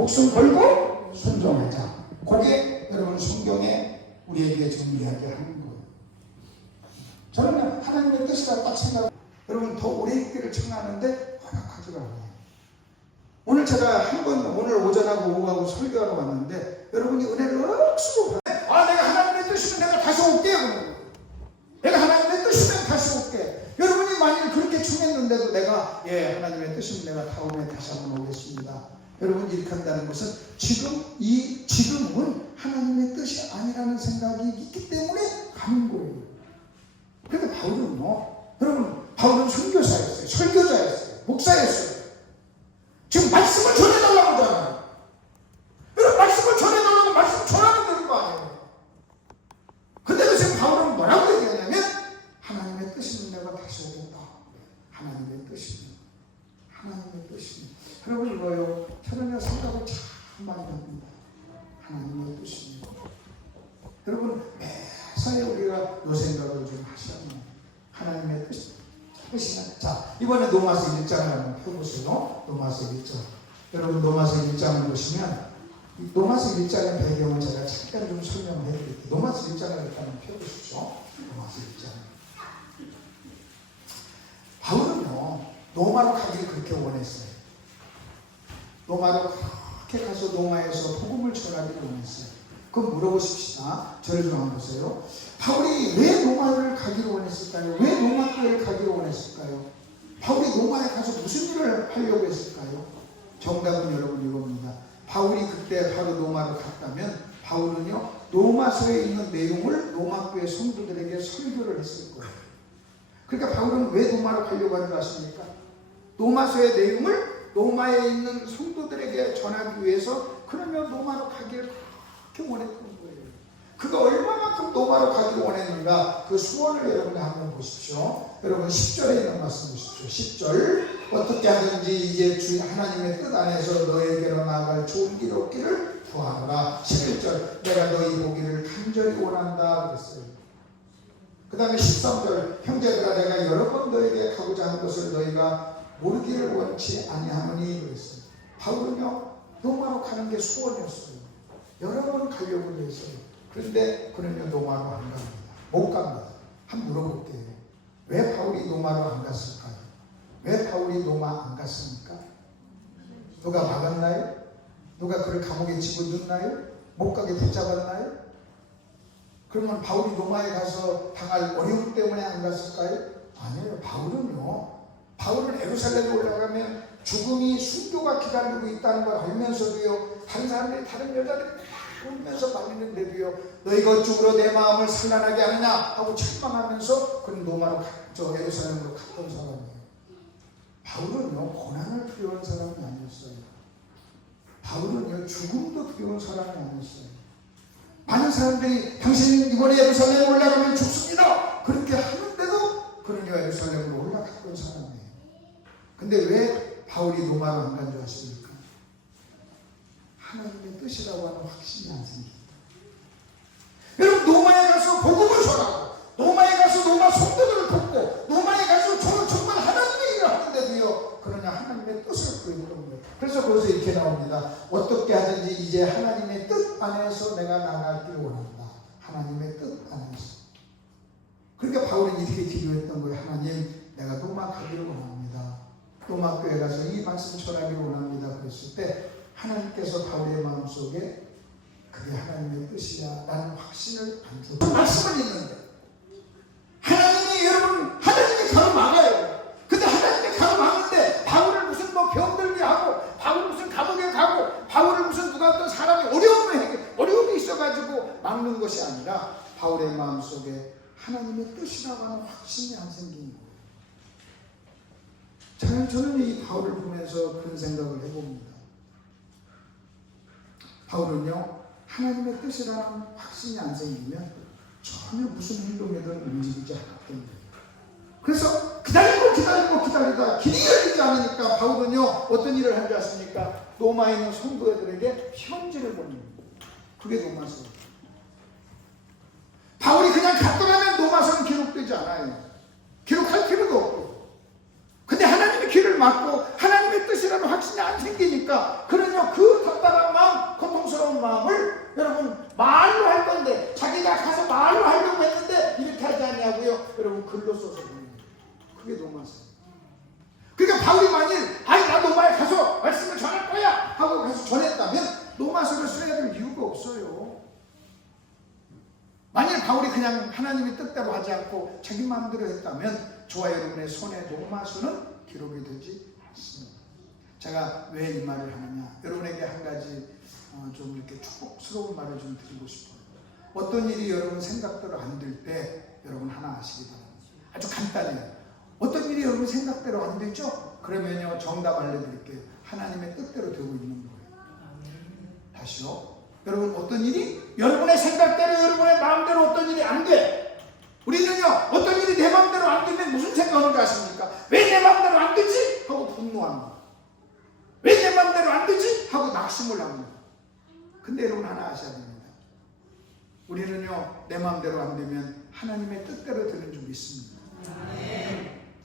목숨 걸고 순종하자. 그게 여러분 성경에 우리에게 좀 이야기하는 거예요. 저는 하나님의 뜻이라 딱 생각하고 여러분 더 오래 있기를 청하는데 허락하더라고요. 오늘 제가 오늘 오전하고 오후하고 설교하러 왔는데 여러분이 은혜를 억수로 내가 하나님의 뜻이면 내가 다시 올게. 내가 하나님의 뜻이면 다시 올게. 여러분이 만일 그렇게 청했는데도 내가 하나님의 뜻이면 내가 다음에 다시 한번 오겠습니다. 여러분 이렇게 한다는 것은 지금은 하나님의 뜻이 아니라는 생각이 있기 때문에 가는 거예요. 그런데 바울은요, 여러분 바울은 선교사였어요. 설교자였어요. 목사였어요. 지금 말씀을 전해달라고 하잖아요. 여러분 말씀을 전해달라고 말씀 전하면 되는 거 아니에요. 근데도 지금 바울은 뭐라고 얘기하냐면 하나님의 뜻이면 내가 다시 오겠다. 하나님의 뜻이면. 하나님의 뜻이면. 여러분 이거요, 저는요 생각을 참 많이 합니다. 하나님의 뜻이면. 여러분 매사에 우리가 요 생각을 좀 하시면 하나님의 뜻이면. 자, 이번에 로마서 1장을 한번 펴보세요. 로마서 1장. 여러분 로마서 1장을 보시면 로마서 1장의 배경을 제가 잠깐 좀 설명을 해드릴게요. 로마서 1장을 일단 펴보십시오. 로마서 1장. 바울은요 로마로 가기를 그렇게 원했어요. 로마로 그렇게 가서 로마에서 복음을 전하기를 원했어요. 그럼 물어보십시다. 저를 좀 한번 보세요. 바울이 왜 로마를 가기를 원했을까요? 왜 로마 교회를 가기를 원했을까요? 바울이 로마에 가서 무슨 일을 하려고 했을까요? 정답은 여러분 이겁니다. 바울이 그때 바로 로마로 갔다면 바울은요 로마서에 있는 내용을 로마 교회 성도들에게 설교를 했을 거예요. 그러니까 바울은 왜 로마로 가려고 하는 줄 아십니까? 로마서의 내용을 로마에 있는 성도들에게 전하기 위해서 그러면 로마로 가기를 그렇게 원했던 거예요. 그가 얼마만큼 로마로 가기를 원했는가 그 소원을 여러분이 한번 보십시오. 여러분 10절에 있는 말씀 보십시오. 10절 어떻게 하든지 이제 주 하나님의 뜻 안에서 너에게로 나아갈 좋은 길 얻기를 구하노라. 11절 내가 너희 보기를 간절히 원한다 그랬어요. 그 다음에 13절 형제들아 내가 여러 번 너에게 가고자 한 것을 너희가 모르기를 원치 아니하노니 그랬어요. 바울은요 로마로 가는 게 소원이었어요. 여러 번 가려고 했어요. 그런데 그러면 로마로 안 갑니다. 못 갑니다. 한번 물어볼게요. 왜 바울이 로마로 안 갔을까요? 왜 바울이 로마 안 갔습니까? 누가 막았나요? 누가 그를 감옥에 집어넣나요? 못 가게 붙잡았나요? 그러면 바울이 로마에 가서 당할 어려움 때문에 안 갔을까요? 아니에요. 바울은 예루살렘에 올라가면 죽음이 순교가 기다리고 있다는 걸 알면서도요 다른 사람들이 다른 여자들이 울면서 말리는데도요 너희가 어찌으로 내 마음을 산란하게 하느냐 하고 책망하면서 그는 로마로 예루살렘으로 갔던 사람이에요. 바울은요 고난을 두려운 사람이 아니었어요. 바울은요 죽음도 두려운 사람이 아니었어요. 많은 사람들이 당신이 이번에 예루살렘에 올라가면 죽습니다 그렇게 하는데도 그는 예루살렘으로 올라갔던 사람이에요. 근데 왜 바울이 로마로 안 간 줄 아십니까? 하나님의 뜻이라고 하는 확신이 안 생깁니다. 여러분 로마에 가서 복음을 전하고 로마에 가서 로마 성도들을 돕고 로마에 가서 정말 하나님의 일을 하는데도요 그러냐 하나님의 뜻을 구했던 거예요. 그래서 거기서 이렇게 나옵니다. 어떻게 하든지 이제 하나님의 뜻 안에서 내가 나가기를 원한다. 하나님의 뜻 안에서. 그러니까 바울은 이렇게 기도했던 거예요. 하나님 내가 로마 가기를 원합니다. 로마 교회 가서 이 말씀 전하기를 원합니다. 그랬을 때 하나님께서 바울의 마음속에 그게 하나님의 뜻이야 라는 확신을 안 주고 그 말씀은 있는데 하나님이 가로막아요. 근데 하나님이 가로막는데 바울을 무슨 병들게 하고 바울을 무슨 감옥에 가고 바울을 무슨 누가 어떤 사람이 어려움이 있어가지고 막는 것이 아니라 바울의 마음속에 하나님의 뜻이라고 하는 확신이 안 생긴 거예요. 저는 이 바울을 보면서 그런 생각을 해봅니다. 바울은요 하나님의 뜻이라는 확신이 안 생기면 전혀 무슨 행동이든 움직이지 않았던 거예요. 그래서 기다리다 길이 열리지 않으니까 바울은요 어떤 일을 하지 않습니까? 로마에 있는 성도들에게 편지를 보냅니다. 그게 로마서. 바울이 그냥 갔더라면 로마서는 기록되지 않아요. 기록할 필요도 없고. 근데 하나님의 길을 막고 하나님의 뜻이라는 확신이 안 생기니까 그러냐 그 답답한 써서 보내는 거예요. 그게 노마서예요. 그러니까 바울이 만일 나 로마에 가서 말씀을 전할 거야 하고 가서 전했다면 노마서를 써야 될 이유가 없어요. 만일 바울이 그냥 하나님의 뜻대로 하지 않고 자기 마음대로 했다면 저와 여러분의 손에 노마서는 기록이 되지 않습니다. 제가 왜 이 말을 하느냐, 여러분에게 한 가지 좀 이렇게 축복스러운 말을 좀 드리고 싶어요. 어떤 일이 여러분 생각대로 안 될 때 여러분 하나 아시기 바랍니다. 아주 간단해요. 어떤 일이 여러분 생각대로 안 되죠? 그러면요, 정답 알려드릴게요. 하나님의 뜻대로 되고 있는 거예요. 다시요. 여러분, 어떤 일이 여러분의 생각대로, 여러분의 마음대로 어떤 일이 안 돼. 우리는요, 어떤 일이 내 마음대로 안 되면 무슨 생각을 하십니까? 왜 내 마음대로 안 되지? 하고 분노합니다. 왜 내 마음대로 안 되지? 하고 낙심을 합니다. 근데 여러분 하나 아셔야 됩니다. 우리는요, 내 마음대로 안 되면 하나님의 뜻대로 되는 줄 믿습니다.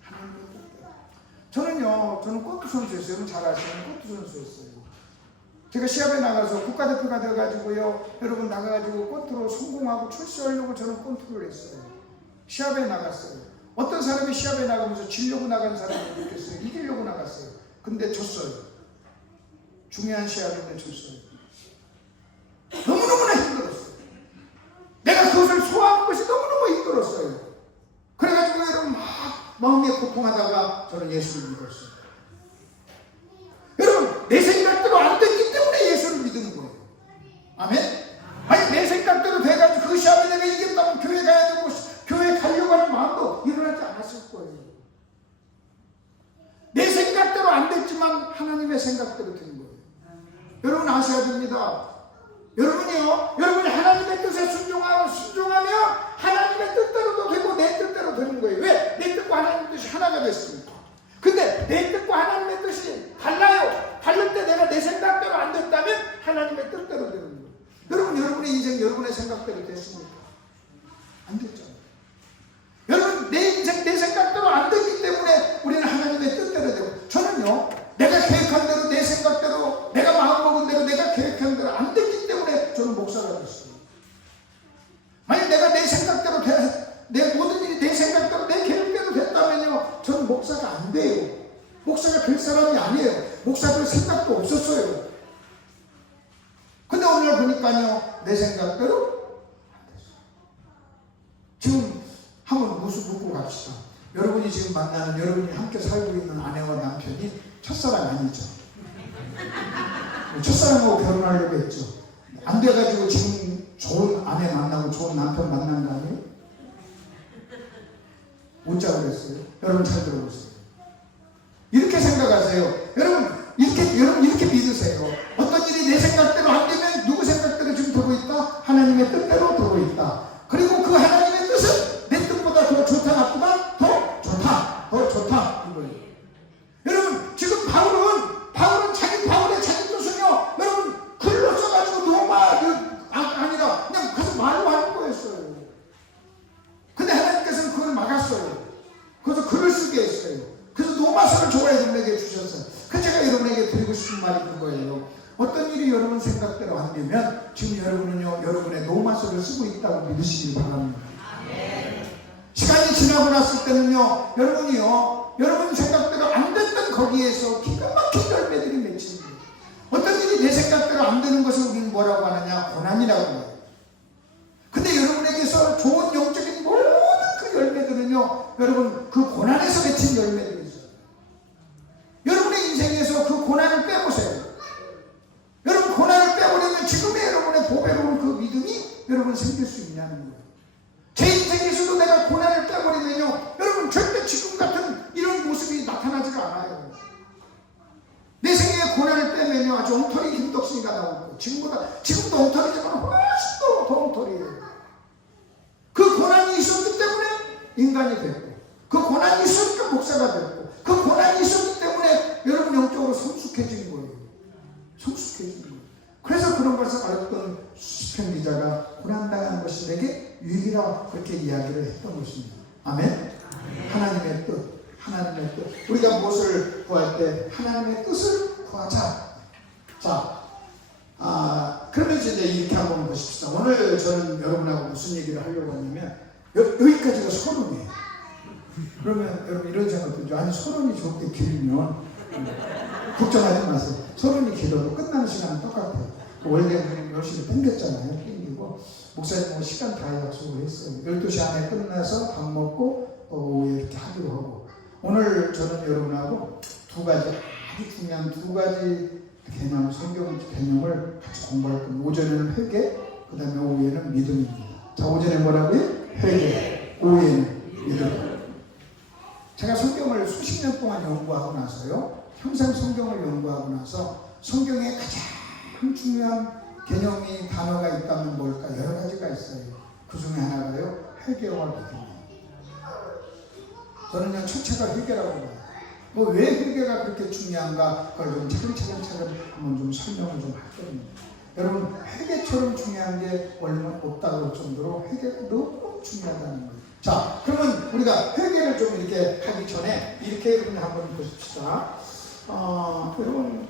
하나님의 뜻대로. 저는 골프 선수였어요. 여러분 잘 아시는 골프 선수였어요. 제가 시합에 나가서 국가대표가 되어가지고요, 여러분 나가가지고 권투로 성공하고 출세하려고 저는 권투를 했어요. 시합에 나갔어요. 어떤 사람이 시합에 나가면서 지려고 나간 사람이 있겠어요? 이기려고 나갔어요. 근데 졌어요. 중요한 시합인데 졌어요. 너무너무나 힘들었어요. 내가 그것을 소화하는 것이 너무너무 힘들었어요. 그래가지고 여러분 막 마음에 고통하다가 저는 예수를 믿었어요. 여러분, 내 생각대로 안 됐기 때문에 예수를 믿는 거예요. 아멘? 아니, 내 생각대로 돼가지고 그 시합에 내가 이겼다면 교회 가야 되고 교회 가려고 하는 마음도 일어나지 않았을 거예요. 내 생각대로 안 됐지만 하나님의 생각대로 된 거예요. 여러분 아셔야 됩니다. 여러분이 하나님의 뜻에 순종하면 하나님의 뜻대로도 되고 내 뜻대로 되는 거예요. 왜? 내 뜻과 하나님의 뜻이 하나가 됐습니까? 근데 내 뜻과 하나님의 뜻이 달라요. 다를 때 내가 내 생각대로 안 됐다면 하나님의 뜻대로 되는 거예요. 여러분, 여러분의 인생 여러분의 생각대로 됐습니까? 안 됐잖아요. 여러분, 내 인생 내 생각대로 안 됐기 때문에 우리는 하나님의 뜻대로 되고, 저는요, 내가 계획한 대로 내 생각대로 내가 마음먹은 대로 내가 계획한 대로 안 됐기 때문에 저는 목사가 됐어요. 만약 내가 내 생각대로 내 모든 일이 내 생각대로 내 계획대로 됐다면요, 저는 목사가 안 돼요. 목사가 될 사람이 아니에요. 목사 될 생각도 없었어요. 근데 오늘 보니까요, 내 생각대로 안 됐어요. 지금 한번 모습 묻고 갑시다. 여러분이 지금 만나는, 여러분이 함께 살고 있는 아내와 남편이 첫사랑 아니죠? 첫사랑하고 결혼하려고 했죠? 안 돼가지고 지금 좋은 아내 만나고 좋은 남편 만난 거 아니에요? 웃자고 그랬어요. 여러분 잘 들어보세요. 이렇게 생각하세요. 여러분 이렇게 믿으세요. 어떤 일이 내 생각대로 안 되면 누구 생각대로 지금 되고 있다? 하나님의 뜻대로 되고 있다. 그리고 그 하나님의 뜻은 내 뜻보다 더 좋다 나쁘다? 더 좋다 이거예요. 여러분, 지금 바울은 자기 뜻은요, 여러분 글로 써가지고 아니라 그냥 가서 말로 하는 거였어요. 근데 하나님께서는 그걸 막았어요. 그래서 글을 쓰게 했어요. 그래서 노마서를 저와 여러분에게 주셨어요. 그래서 제가 여러분에게 드리고 싶은 말이 그거예요. 어떤 일이 여러분 생각대로 안 되면 지금 여러분은요, 여러분의 노마서를 쓰고 있다고 믿으시기 바랍니다. 시간이 지나고 났을 때는요, 여러분 생각대로 안 됐던 거기에서 기가 막힌 열매들이 맺히는 거예요. 어떤 일이 내 생각대로 안 되는 것을 우리는 뭐라고 하느냐? 고난이라고 해요. 근데 여러분에게서 좋은 영적인 모든 그 열매들은요, 여러분 그 고난에서 맺힌 열매들이죠. 여러분의 인생에서 그 고난을 빼보세요. 여러분 고난을 빼버리면 지금의 여러분의 보배로운 그 믿음이 여러분 생길 수 있냐는 거예요. 제 인생에서도 내가 고난을 빼버리면요, 여러분 절대 지금 같은 이런 모습이 나타나지가 않아요. 내 생애에 고난을 빼면요, 아주 엉터리 힘덕숭이가 나오고, 지금도 엉터리지만 훨씬 더 엉터리예요. 그 고난이 있었기 때문에 인간이 됐고, 그 고난이 있으니까 목사가 됐고, 그 고난이 있었기 때문에 여러분 영적으로 성숙해진 거예요. 성숙해진 거예요. 그래서 그런 것을 알았던 시편 기자가 고난당하는 것이 내게 유익이라 그렇게 이야기를 했던 것입니다. 아멘? 하나님의 뜻. 우리가 무엇을 구할 때 하나님의 뜻을 구하자. 자, 그러면 이제 이렇게 한번 보십시다. 오늘 저는 여러분하고 무슨 얘기를 하려고 하냐면, 여기까지가 서론이에요. 그러면 여러분 이런 생각 들죠. 아니 서론이 저렇게 길면 걱정하지 마세요. 서론이 길어도 끝나는 시간은 똑같아요. 원래 우리 열심히 땡겼잖아요. 땡기고 목사님 뭐 시간 다 약속을 했어요. 12시 안에 끝나서 밥 먹고 오후에 이렇게 하기로 하고, 오늘 저는 여러분하고 두 가지 아주 중요한 두 가지 개념, 성경 개념을 같이 공부할 겁니다. 오전에는 회개, 그 다음에 오후에는 믿음입니다. 자, 오전에 뭐라고요? 회개, 오후에는 믿음. 제가 성경을 수십 년 동안 연구하고 나서요, 평생 성경을 연구하고 나서 성경에 가장 중요한 개념이 단어가 있다면 뭘까? 여러 가지가 있어요. 그 중에 하나가요, 회개와 믿음입니다. 저는 첫째가 회개라고 봐요. 왜 회개가 그렇게 중요한가? 그걸 좀 차근차근 한번 좀 설명을 좀 할 겁니다. 여러분, 회개처럼 중요한 게 얼마 없다고 할 정도로 회개가 너무 중요하다는 거예요. 자, 그러면 우리가 회개를 좀 이렇게 하기 전에 이렇게 여러분 한번 보십시다. 여러분,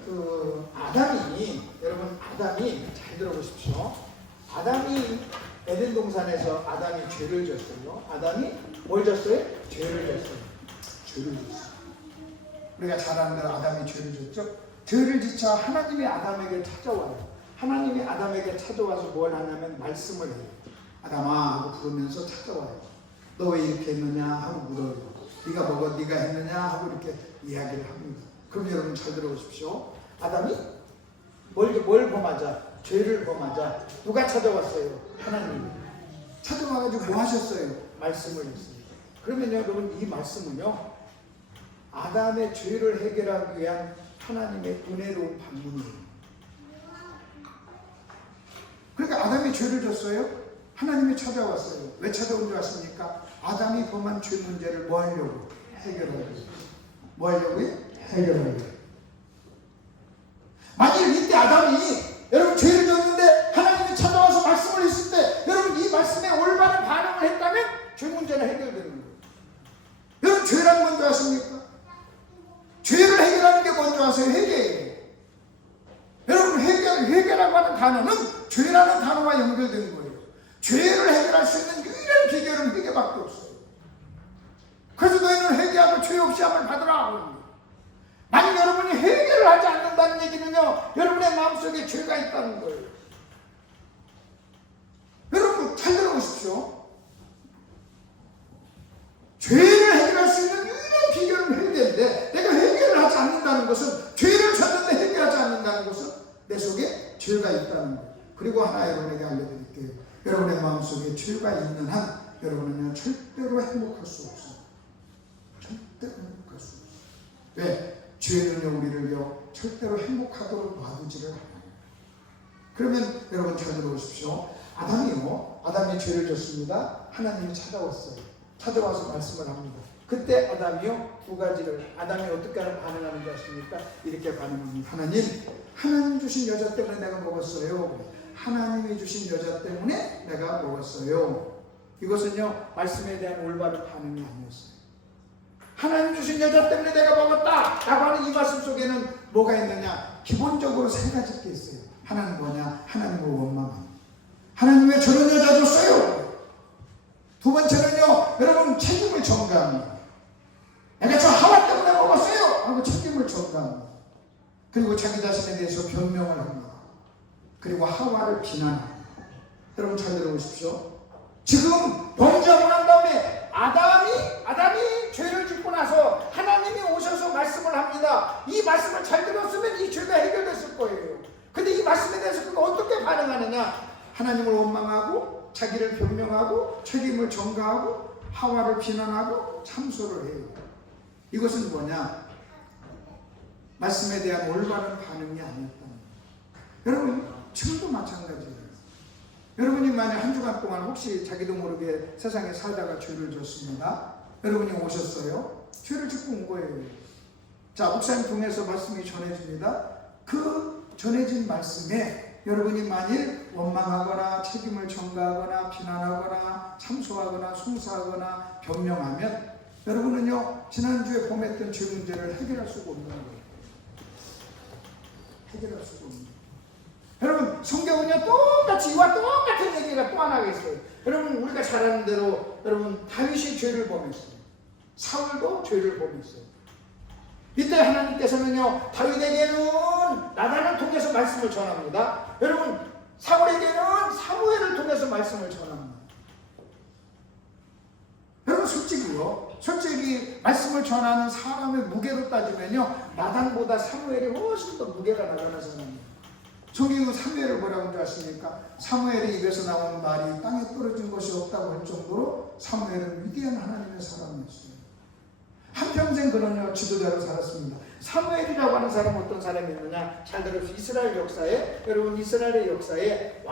아담이 잘 들어보십시오. 아담이 에덴 동산에서 아담이 죄를 졌어요. 아담이 뭘 졌어요? 죄를 졌어요. 죄를 졌어요. 우리가 잘 아는 대로 아담이 죄를 졌죠. 죄를 지자 하나님이 아담에게 찾아와요. 하나님이 아담에게 찾아와서 뭘 하냐면 말씀을 해요. 아담아 하고 부르면서 찾아와요. 너 왜 이렇게 했느냐 하고 물어요. 네가 뭐가 네가 했느냐 하고 이렇게 이야기를 합니다. 그럼 여러분 잘 들어보십시오. 아담이 뭘 범하자? 죄를 범하자. 누가 찾아왔어요? 하나님이. 찾아와가지고 뭐 하셨어요? 말씀을 했어요. 그러면 여러분 이 말씀은요, 아담의 죄를 해결하기 위한 하나님의 은혜로운 방문이에요. 그러니까 아담이 죄를 졌어요. 하나님이 찾아왔어요. 왜 찾아온 줄 아십니까? 아담이 범한 죄 문제를 뭐 하려고? 해결하려고. 뭐 하려고요? 해결하려고. 만일 이때 아담이 여러분 죄를 졌는데 하나님이 찾아와서 말씀을 했을 때 여러분 이 말씀에 올바른 반응을 했다면 죄 문제는 해결되는 거예요. 여러분 죄란 뭔지 아십니까? 죄를 해결하는 게 뭔지 아세요? 회개예요. 여러분 회개라고 하는 단어는 죄라는 단어와 연결된 거예요. 죄를 해결할 수 있는 유일한 비결은 회개밖에 없어요. 그래서 너희는 회개하고 죄 없이 함을 받으라. 만약 여러분이 회개를 하지 않는다는 얘기는요, 여러분의 마음속에 죄가 있다는 거예요. 여러분 잘 들어보십시오. 죄를 해결할 수 있는 유일한 비결은 회개인데, 내가 회개를 하지 않는다는 것은, 죄를 졌는데 회개하지 않는다는 것은 내 속에 죄가 있다는 거예요. 그리고 하나 여러분에게 알려드릴게요. 여러분의 마음속에 죄가 있는 한 여러분은 절대로 행복할 수 없어요. 절대로 행복할 수 없어요. 왜? 죄는요 우리를요 절대로 행복하도록 놔두지를 않아요. 그러면 여러분 잘 들어보십시오. 아담이 죄를 졌습니다. 하나님이 찾아왔어요. 찾아와서 말씀을 합니다. 그때 아담이 두 가지를, 아담이 어떻게 반응하는 줄 아십니까? 이렇게 반응합니다. 하나님 주신 여자 때문에 내가 먹었어요. 하나님이 주신 여자 때문에 내가 먹었어요. 이것은요 말씀에 대한 올바른 반응이 아니었어요. 하나님 주신 여자 때문에 내가 먹었다 라고 하는 이 말씀 속에는 뭐가 있느냐? 기본적으로 세 가지 게 있어요. 하나는 뭐냐? 하나님을 원망합니다. 하나님 왜 저런 여자 줬어요? 두 번째는요, 여러분 책임을 전가합니다. 내가 저 하와 때문에 먹었어요 하고 책임을 전가합니다. 그리고 자기 자신에 대해서 변명을 합니다. 그리고 하와를 비난합니다. 여러분 잘 들어보십시오. 지금 범죄하고 난 다음에 아담이 죄를 짓고 나서 하나님이 오셔서 말씀을 합니다. 이 말씀을 잘 들었으면 이 죄가 해결됐을 거예요. 근데 이 말씀에 대해서 그가 어떻게 반응하느냐? 하나님을 원망하고 자기를 변명하고 책임을 전가하고 하와를 비난하고 참소를 해요. 이것은 뭐냐? 말씀에 대한 올바른 반응이 아니었다는 거예요. 여러분 지금도 마찬가지예요. 여러분이 만약 한 주간 동안 혹시 자기도 모르게 세상에 살다가 죄를 졌습니다. 여러분이 오셨어요. 죄를 짓고 온 거예요. 자, 목사님 통해서 말씀이 전해집니다. 그 전해진 말씀에 여러분이 만일 원망하거나 책임을 전가하거나 비난하거나 참소하거나 송사하거나 변명하면 여러분은요 지난주에 범했던 죄 문제를 해결할 수가 없는 거예요. 해결할 수가 없는 거예요. 여러분 성경은요 똑같이 이와 똑같은 얘기가 또 하나가 있어요. 여러분 우리가 잘 아는 대로 여러분 다윗이 죄를 범했어요. 사울도 죄를 범했어요. 이때 하나님께서는요, 다윗에게는 나단을 통해서 말씀을 전합니다. 여러분, 사울에게는 사무엘을 통해서 말씀을 전합니다. 여러분, 솔직히 말씀을 전하는 사람의 무게로 따지면요, 나단보다 사무엘이 훨씬 더 무게가 나가는 사람입니다. 성경은 사무엘을 뭐라고 하는지 아십니까? 사무엘의 입에서 나온 말이 땅에 떨어진 것이 없다고 할 정도로 사무엘은 위대한 하나님의 사람이었어요. 한평생 그는요, 지도자로 살았습니다. 사무엘이라고 하는 사람은 어떤 사람이었느냐? 잘 들으십시오. 이스라엘 역사에, 여러분, 이스라엘의 역사에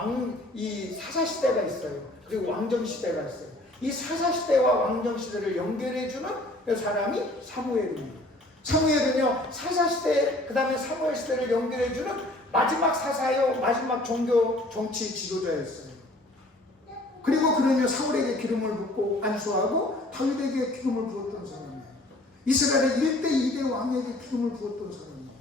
이 사사시대가 있어요. 그리고 왕정시대가 있어요. 이 사사시대와 왕정시대를 연결해주는 사람이 사무엘입니다. 사무엘은요, 사사시대, 그 다음에 사무엘시대를 연결해주는 마지막 사사요, 마지막 종교, 정치 지도자였어요. 그리고 그는요, 사울에게 기름을 붓고 안수하고 다윗에게 기름을 부었던 사람이에요. 이스라엘의 1대 2대 왕에게 기름을 부었던 사람이에요.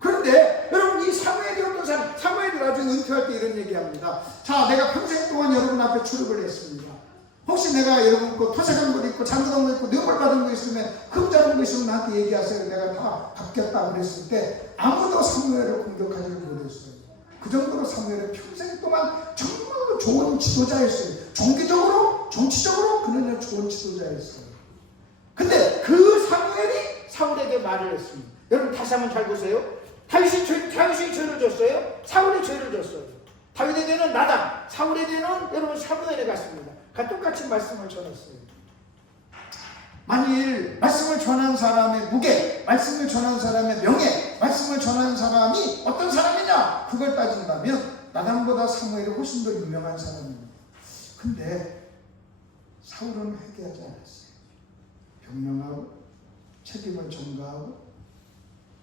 그런데 여러분, 이 사무엘이 어떤 사람? 사무엘이 나중에 은퇴할 때 이런 얘기합니다. 자, 내가 평생 동안 여러분 앞에 출입을 했습니다. 혹시 내가 여러분 거 토색한 거 있고 잘못한 거 있고 뇌물 받은 거 있으면 금 잡은 거 있으면 나한테 얘기하세요. 내가 다 갚겠다 그랬을 때 아무도 사무엘을 공격하지 못했어요. 그 정도로 사무엘은 평생 동안 정말로 좋은 지도자였어요. 종교적으로, 정치적으로 그는 좋은 지도자였어요. 근데 그 사무엘이 사울에게 말을 했습니다. 여러분 다시 한번 잘 보세요. 다윗이 죄를 졌어요. 사울이 죄를 졌어요. 다윗에게는 나단, 사울에게는 여러분 사무엘이 갔습니다. 똑같이 말씀을 전했어요. 만일 말씀을 전한 사람의 무게, 말씀을 전한 사람의 명예, 말씀을 전한 사람이 어떤 사람이냐, 그걸 따진다면 나단보다 사무엘이 훨씬 더 유명한 사람입니다. 근데 사울은 회개하지 않았어요. 변명하고 책임을 전가하고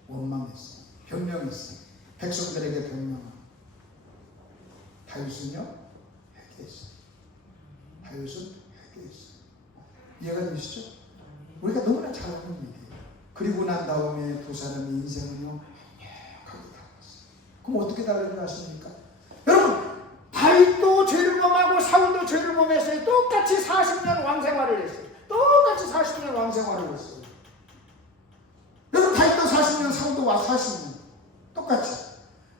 원망했어요. 변명했어요. 백성들에게 변명하고. 다윗은요, 회개했어요. 다윗은 회개했어요. 이해가 되시죠? 우리가 너무나 잘 아는 일이에요. 그리고 난 다음에 두 사람의 인생은요, 행복하게 달랐어요. 그럼 어떻게 달라진 줄 아십니까? 여러분, 다윗도 죄를 범하고 사울도 죄를 범했어요. 똑같이 40년 왕생활을 했어요. 똑같이 40년 왕생활을 했어요. 여러분, 다윗도 40년, 사울도 40년. 똑같이.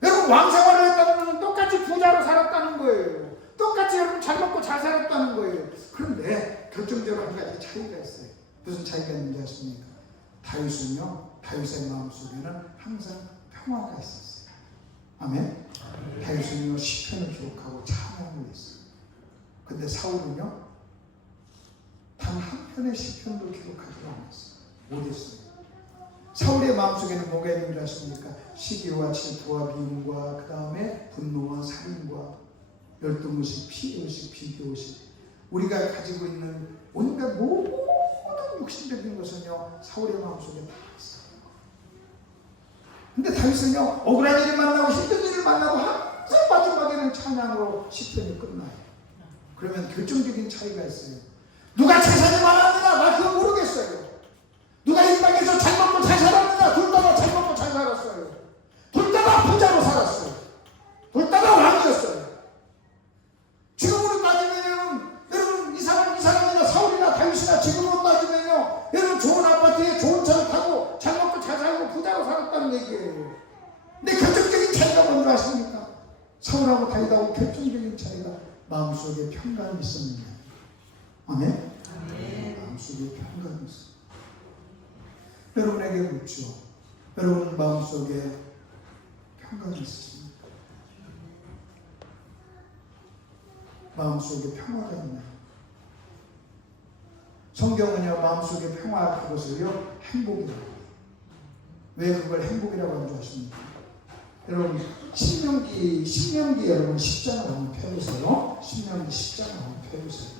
여러분, 왕생활을 했다는 것은 똑같이 부자로 살았다는 거예요. 똑같이 여러분 잘 먹고 잘 살았다는 거예요. 그런데 결정적으로 한 가지 차이가 있어요. 무슨 차이가 있는지 아십니까? 다윗은요, 다윗의 마음속에는 항상 평화가 있었어요. 아멘? 다윗은요, 시편을 기록하고 찬양을 했어요. 근데 사울은요, 단 한 편의 시편도 기록하지 않았어요. 못했어요. 사울의 마음속에는 뭐가 있는 줄 아십니까? 시기와 질투와 미움과 그 다음에 분노와 살인과 열등의식, 피의식, 비교의식, 우리가 가지고 있는 온갖 모든 욕심적인 것은요, 사울의 마음속에 다 있어요. 근데 다윗은요, 억울한 일을 만나고 힘든 일을 만나고 항상 마지막에는 찬양으로 시편이 끝나요. 그러면 결정적인 차이가 있어요. 누가 재산이 많았느냐? 나 그거 모르겠어요. 누가 이 땅에서 잘 먹고 잘 살았느냐? 둘 다 잘 먹고 잘 살았어요. 둘 다 부자로 살았어요. 둘 다 왕이었어요. 지금으로 따지면 여러분 이 사람이나 사울이나 다윗이나 지금으로 따지면요, 여러분 좋은 아파트에 좋은 차를 타고 잘 먹고 잘 살고 부자로 살았다는 얘기예요. 근데 결정적인 차이가 뭔지 아십니까? 사울하고 다윗하고 결정적인 차이가 마음속에 평강이 있었느냐. 아멘? 마음속에 평강이 있어요. 여러분에게 묻죠. 여러분 마음속에 평강이 있습니까? 마음속에 평화가 있나요? 성경은요, 마음속에 평화 그것을요, 행복이라고 해요. 왜 그걸 행복이라고 하는 줄 아십니까? 여러분, 신명기 여러분 10장을 한번 펴보세요. 신명기 10장을 한번 펴보세요.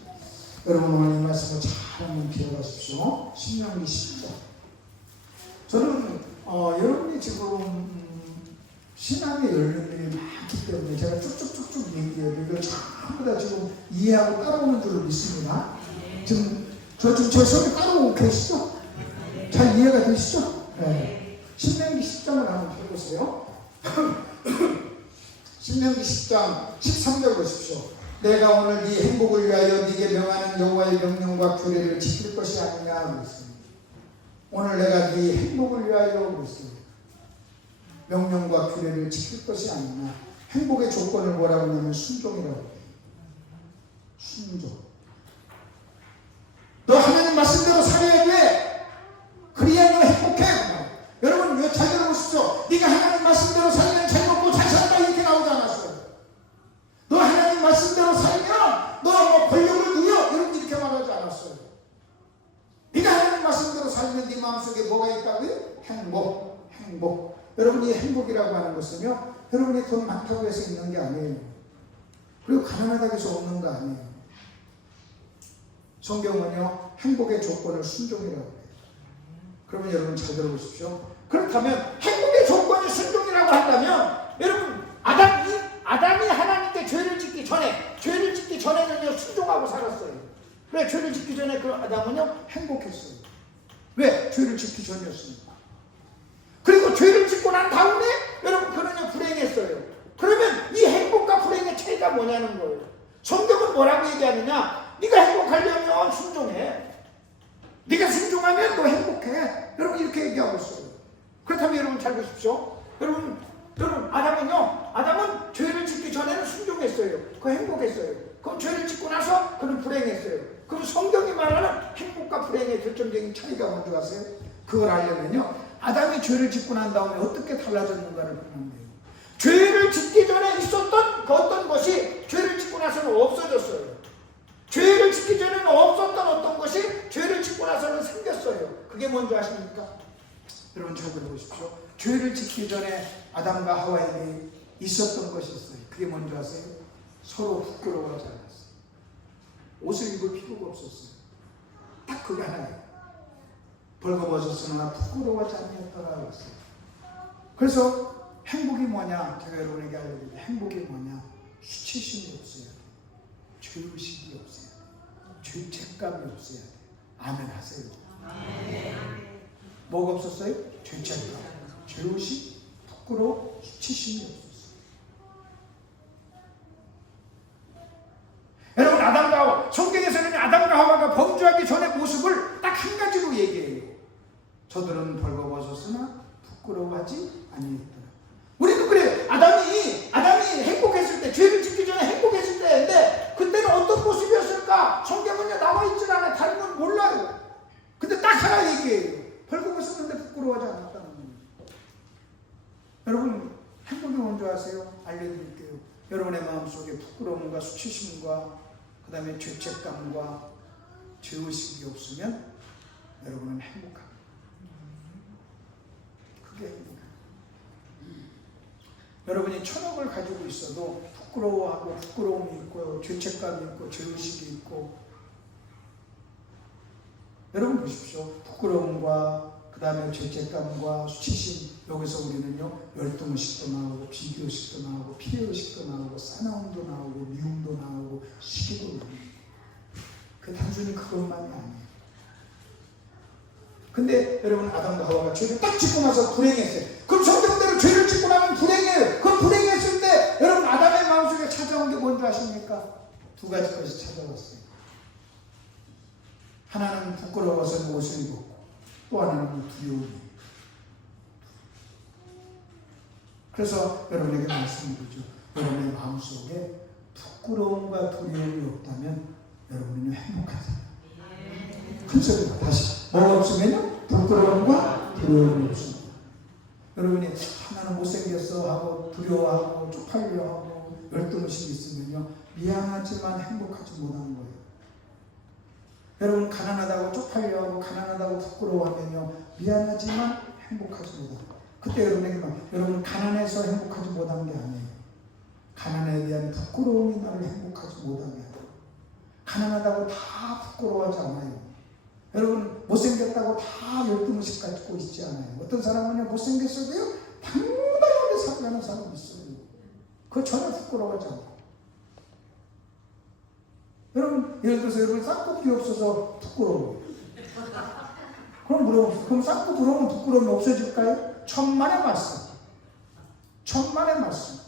여러분 오늘 이 말씀을 잘 한번 기억하십시오. 신명기 10장. 저는 여러분이 지금 신앙의 연륜이 많기 때문에 제가 쭉쭉쭉쭉 얘기해요. 이걸 전부 다 지금 이해하고 따라오는 줄 믿습니다. 지금 제 손에 따라오고 계시죠? 잘 이해가 되시죠? 네. 신명기 10장을 한번 펴보세요. 신명기 10장 13절 보십시오. 내가 오늘 네 행복을 위하여 네게 명하는 여호와의 명령과 규례를 지킬 것이 아니냐 그랬습니다. 오늘 내가 네 행복을 위하여 그랬습니다. 명령과 규례를 지킬 것이 아니냐. 행복의 조건을 뭐라고 하냐면 순종이라고 해요. 순종. 너 하나님 말씀대로 살아야 돼. 그래야 너 행복해. 여러분 잘 들어보십시오. 네가 하나님 말씀대로 살면 잘 먹고 잘 산다 이렇게 나오지 않았어요. 너 하나님 말씀대로 살면 너 뭐 권력을 누려 이런 이렇게 말하지 않았어요. 네가 하나님 말씀대로 살면 네 마음속에 뭐가 있다고요? 행복, 행복. 여러분이 행복이라고 하는 것은요, 여러분이 돈 많다고 해서 있는 게 아니에요. 그리고 가난하다고 해서 없는 거 아니에요. 성경은요, 행복의 조건을 순종이라고 해요. 그러면 여러분 잘 들어보십시오. 그렇다면 행복의 조건이 순종이라고 한다면 여러분 아담이 하나님께 죄를 짓기 전에는요 순종하고 살았어요. 왜? 죄를 짓기 전에 그 아담은요 행복했어요. 왜? 죄를 짓기 전이었으니까. 그리고 죄를 짓고 난 다음에 여러분 그는요 불행했어요. 그러면 이 행복과 불행의 차이가 뭐냐는 거예요. 성경은 뭐라고 얘기하느냐? 네가 행복하려면 순종해. 네가 순종하면 너 행복해. 여러분 이렇게 얘기하고 있어요. 그렇다면 여러분 잘 보십시오. 여러분 아담은 죄를 짓기 전에는 순종했어요. 그 행복했어요. 그럼 죄를 짓고 나서 그는 불행했어요. 그럼 성경이 말하는 행복과 불행의 결정적인 차이가 뭔지 아세요? 그걸 알려면요 아담이 죄를 짓고 난 다음에 어떻게 달라졌는가를 보는 거예요. 죄를 짓기 전에 있었던 그 어떤 것이 죄를 짓고 나서는 없어졌어요. 죄를 짓기 전에는 없었던 어떤 것이 죄를 짓고 나서는 생겼어요. 그게 뭔지 아십니까? 여러분 잘 들어보십시오. 죄를 짓기 전에 아담과 하와에게 있었던 것이 있어요. 그게 뭔지 아세요? 서로 부끄러워하지 않았어요. 옷을 입을 필요가 없었어요. 딱 그게 하나예요. 벌거벗었으나 부끄러워하지 아니었더라 했어요. 그래서 행복이 뭐냐? 제가 여러분에게 알려드릴게요. 행복이 뭐냐? 수치심이 없어야 돼요. 죄의식이 없어야 돼요. 죄책감이 없어야 돼요. 아멘 하세요. 뭐가 없었어요? 죄책감, 죄의식, 부끄러워, 수치심이 없었어요. 여러분 성경에서는 아담과 하와가 범죄하기 전의 모습을 딱 한 가지로 얘기해요. 저들은 벌거벗었으나 부끄러워하지 아니했더라. 우리도 그래요. 아담이 행복했을 때, 죄를 짓기 전에 행복했을 때인데 그때는 어떤 모습이었을까? 성경은요 나와 있질 않아요. 다른 건 몰라요. 근데 딱 하나 얘기해요. 벌거벗었는데 부끄러워하지 않았다는 거예요. 여러분 행복이 뭔지 아세요? 알려드릴게요. 여러분의 마음속에 부끄러움과 수치심과 그 다음에 죄책감과 죄의식이 없으면 여러분은 행복합니다. 그게 행복이에요. 여러분이 1,000억을 가지고 있어도 부끄러워하고 부끄러움이 있고 죄책감이 있고 죄의식이 있고 여러분 보십시오. 부끄러움과 그 다음에 죄책감과 수치심 여기서 우리는요 열등의식도 나오고 비교의식도 나오고 피해의식도 나오고 싸나움도 나오고 미움도 나오고 시기도 나오고 그 단순히 그것만이 아니에요. 근데 여러분 아담과 하와가 죄를 딱 짓고 나서 불행했어요. 그럼 성경대로 죄를 짓고 나면 불행해요. 그럼 불행했을 때 여러분 아담의 마음속에 찾아온 게 뭔지 아십니까? 2가지 것이 찾아왔어요. 하나는 부끄러워서 옷을 입었고 또 하나는 두려움이에요. 그래서 여러분에게 말씀드리죠. 여러분의 마음속에 부끄러움과 두려움이 없다면 여러분은 행복하세요. 큰 소리로 다시 뭐가 없으면요? 부끄러움과 두려움이 없습니다. 여러분이 나는 못생겼어 하고 두려워하고 쪽팔려하고 열등의식이 있으면요 미안하지만 행복하지 못하는 거예요. 여러분 가난하다고 쪽팔려하고 가난하다고 부끄러워하면요 미안하지만 행복하지 못하는 거예요. 그때 여러분에게 여러분 가난해서 행복하지 못한 게 아니에요. 가난에 대한 부끄러움이 나를 행복하지 못하게 해요. 가난하다고 다 부끄러워하지 않아요. 여러분 못생겼다고 다 열등의식 갖고 있지 않아요. 어떤 사람은요 못생겼어도요 당당하게 살아가는 사람이 있어요. 그거 전혀 부끄러워하지 않아요. 여러분 예를 들어서 여러분 쌍꺼풀이 없어서 부끄러워요. 그럼 쌍꺼풀 오면 부끄러움이 없어질까요? 천만의 말씀. 천만의 말씀.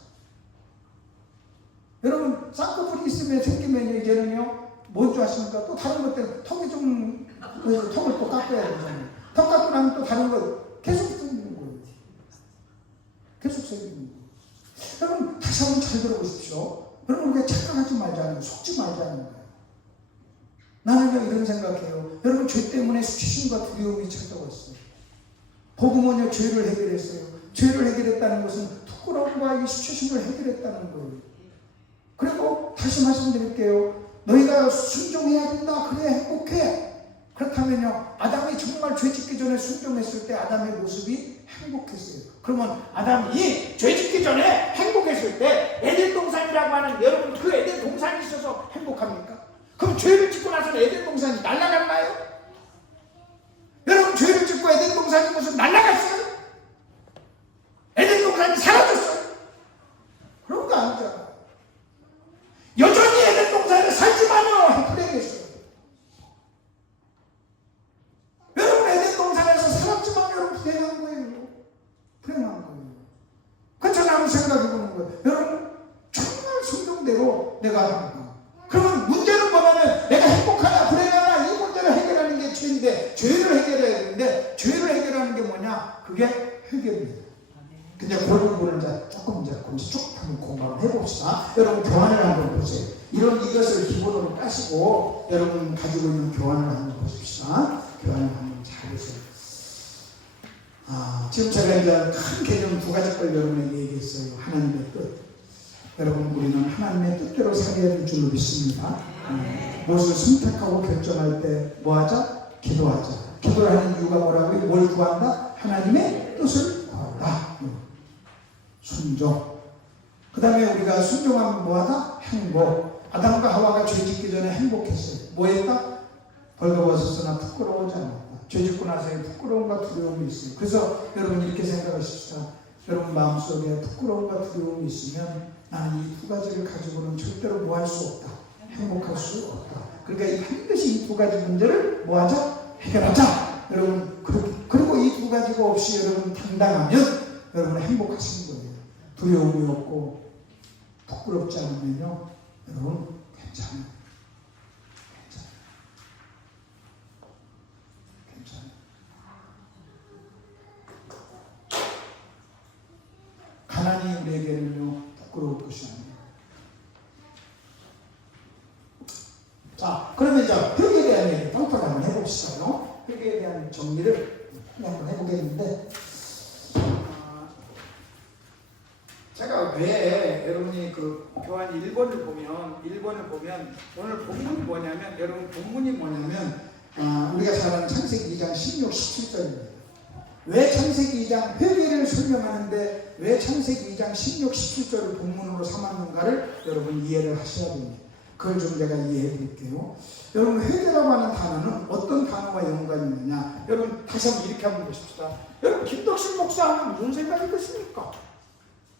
여러분 쌍꺼풀이 있으면 생기면 이제는요 뭔 줄 아십니까? 또 다른 것 때문에 턱이 좀 그래서 턱을 또 깎아야 되잖아요. 턱 깎고 나면 또 다른 거 계속 생기는 거예요. 계속 생기는 거예요. 여러분 다시 한번 잘 들어보십시오. 여러분 우리가 착각하지 말자는 거예요. 속지 말자는 거예요. 나는요 이런 생각해요. 여러분 죄 때문에 수치심과 두려움이 찾아왔어요. 복음은요 죄를 해결했어요. 죄를 해결했다는 것은 부끄러움과 이 수치심을 해결했다는 거예요. 그리고 다시 말씀드릴게요. 너희가 순종해야 된다. 그래야 행복해. 그렇다면요 아담이 정말 죄 짓기 전에 순종했을 때 아담의 모습이 행복했어요. 그러면 아담이 죄 짓기 전에 행복했을 때 에덴 동산이라고 하는 여러분 그 에덴 동산이 있어서 행복합니까? 그럼 죄를 짓고 나서는 에덴 동산이 날아갔나요? 여러분 죄를 짓고 에덴 동산이 무슨 날아갔어요? 에덴 동산이 사라졌어요? 그런 거 아니잖아요. 여전히 에덴 동산에 살지만요 불행했어요. 여러분 에덴 동산에서 살았지만 여러분 불행한 거예요. 불행한 거예요. 그래서 나는 생각해보는 거예요. 여러분 정말 성경대로 내가 합니다. 그러면 문제는 뭐냐면 내가 행복하나 불행하나 이 문제를 해결하는 게 죄인데 죄를 해결해야 되는데 죄를 해결하는 게 뭐냐? 그게 회개입니다. 근데 그 부분을 조금 쭉 한번 공부를 해봅시다. 여러분 교환을 한번 보세요. 이것을 기본으로 까시고 여러분 가지고 있는 교환을 한번 보십시다. 교환을 한번 잘 보세요. 지금 제가 이제 큰 개념 두 가지 걸 여러분에게 얘기했어요. 하나님의 뜻. 여러분 우리는 하나님의 뜻대로 살아야 될 줄로 믿습니다. 무엇을 선택하고 결정할 때 뭐하자? 기도하자. 기도를 하는 이유가 뭐라고요? 뭘 구한다? 하나님의 뜻을 구한다. 순종. 그 다음에 우리가 순종하면 뭐하다? 행복. 아담과 하와가 죄 짓기 전에 행복했어요. 뭐했다? 벌거벗었으나 부끄러워하지 않았다. 죄 짓고 나서의 부끄러움과 두려움이 있어요. 그래서 여러분 이렇게 생각하십시다. 여러분 마음속에 부끄러움과 두려움이 있으면 나는 이 두 가지를 가지고는 절대로 뭐 할 수 없다. 행복할 수 없다. 그러니까 반드시 이 두 가지 문제를 뭐 하자? 해결하자. 여러분 그리고 이 두 가지가 없이 여러분 당당하면 여러분 행복하시는 거예요. 두려움이 없고 부끄럽지 않으면요 여러분 괜찮아요. 가난이 우리에게는요 부끄러울 것이 아니에요. 자, 그러면 이제 회개에 대한 얘기 똘똘 한번 해봅시다요. 회개에 대한 정리를 한번 해보겠는데 제가 왜 여러분이 그 교환 1번을 보면 오늘 본문이 뭐냐면 여러분 본문이 뭐냐면 우리가 잘 아는 창세기 2장 16, 17절입니다. 왜 창세기 2장 회개를 설명하는데 왜 창세기 2장 16, 17절을 본문으로 삼았는가를 여러분 이해를 하셔야 됩니다. 그걸 좀 제가 이해해 드릴게요. 여러분 회개라고 하는 단어는 어떤 단어와 연관이 있느냐. 여러분 다시 한번 이렇게 한번 보십시다. 여러분 김덕신 목사 하면 무슨 생각이 드십니까?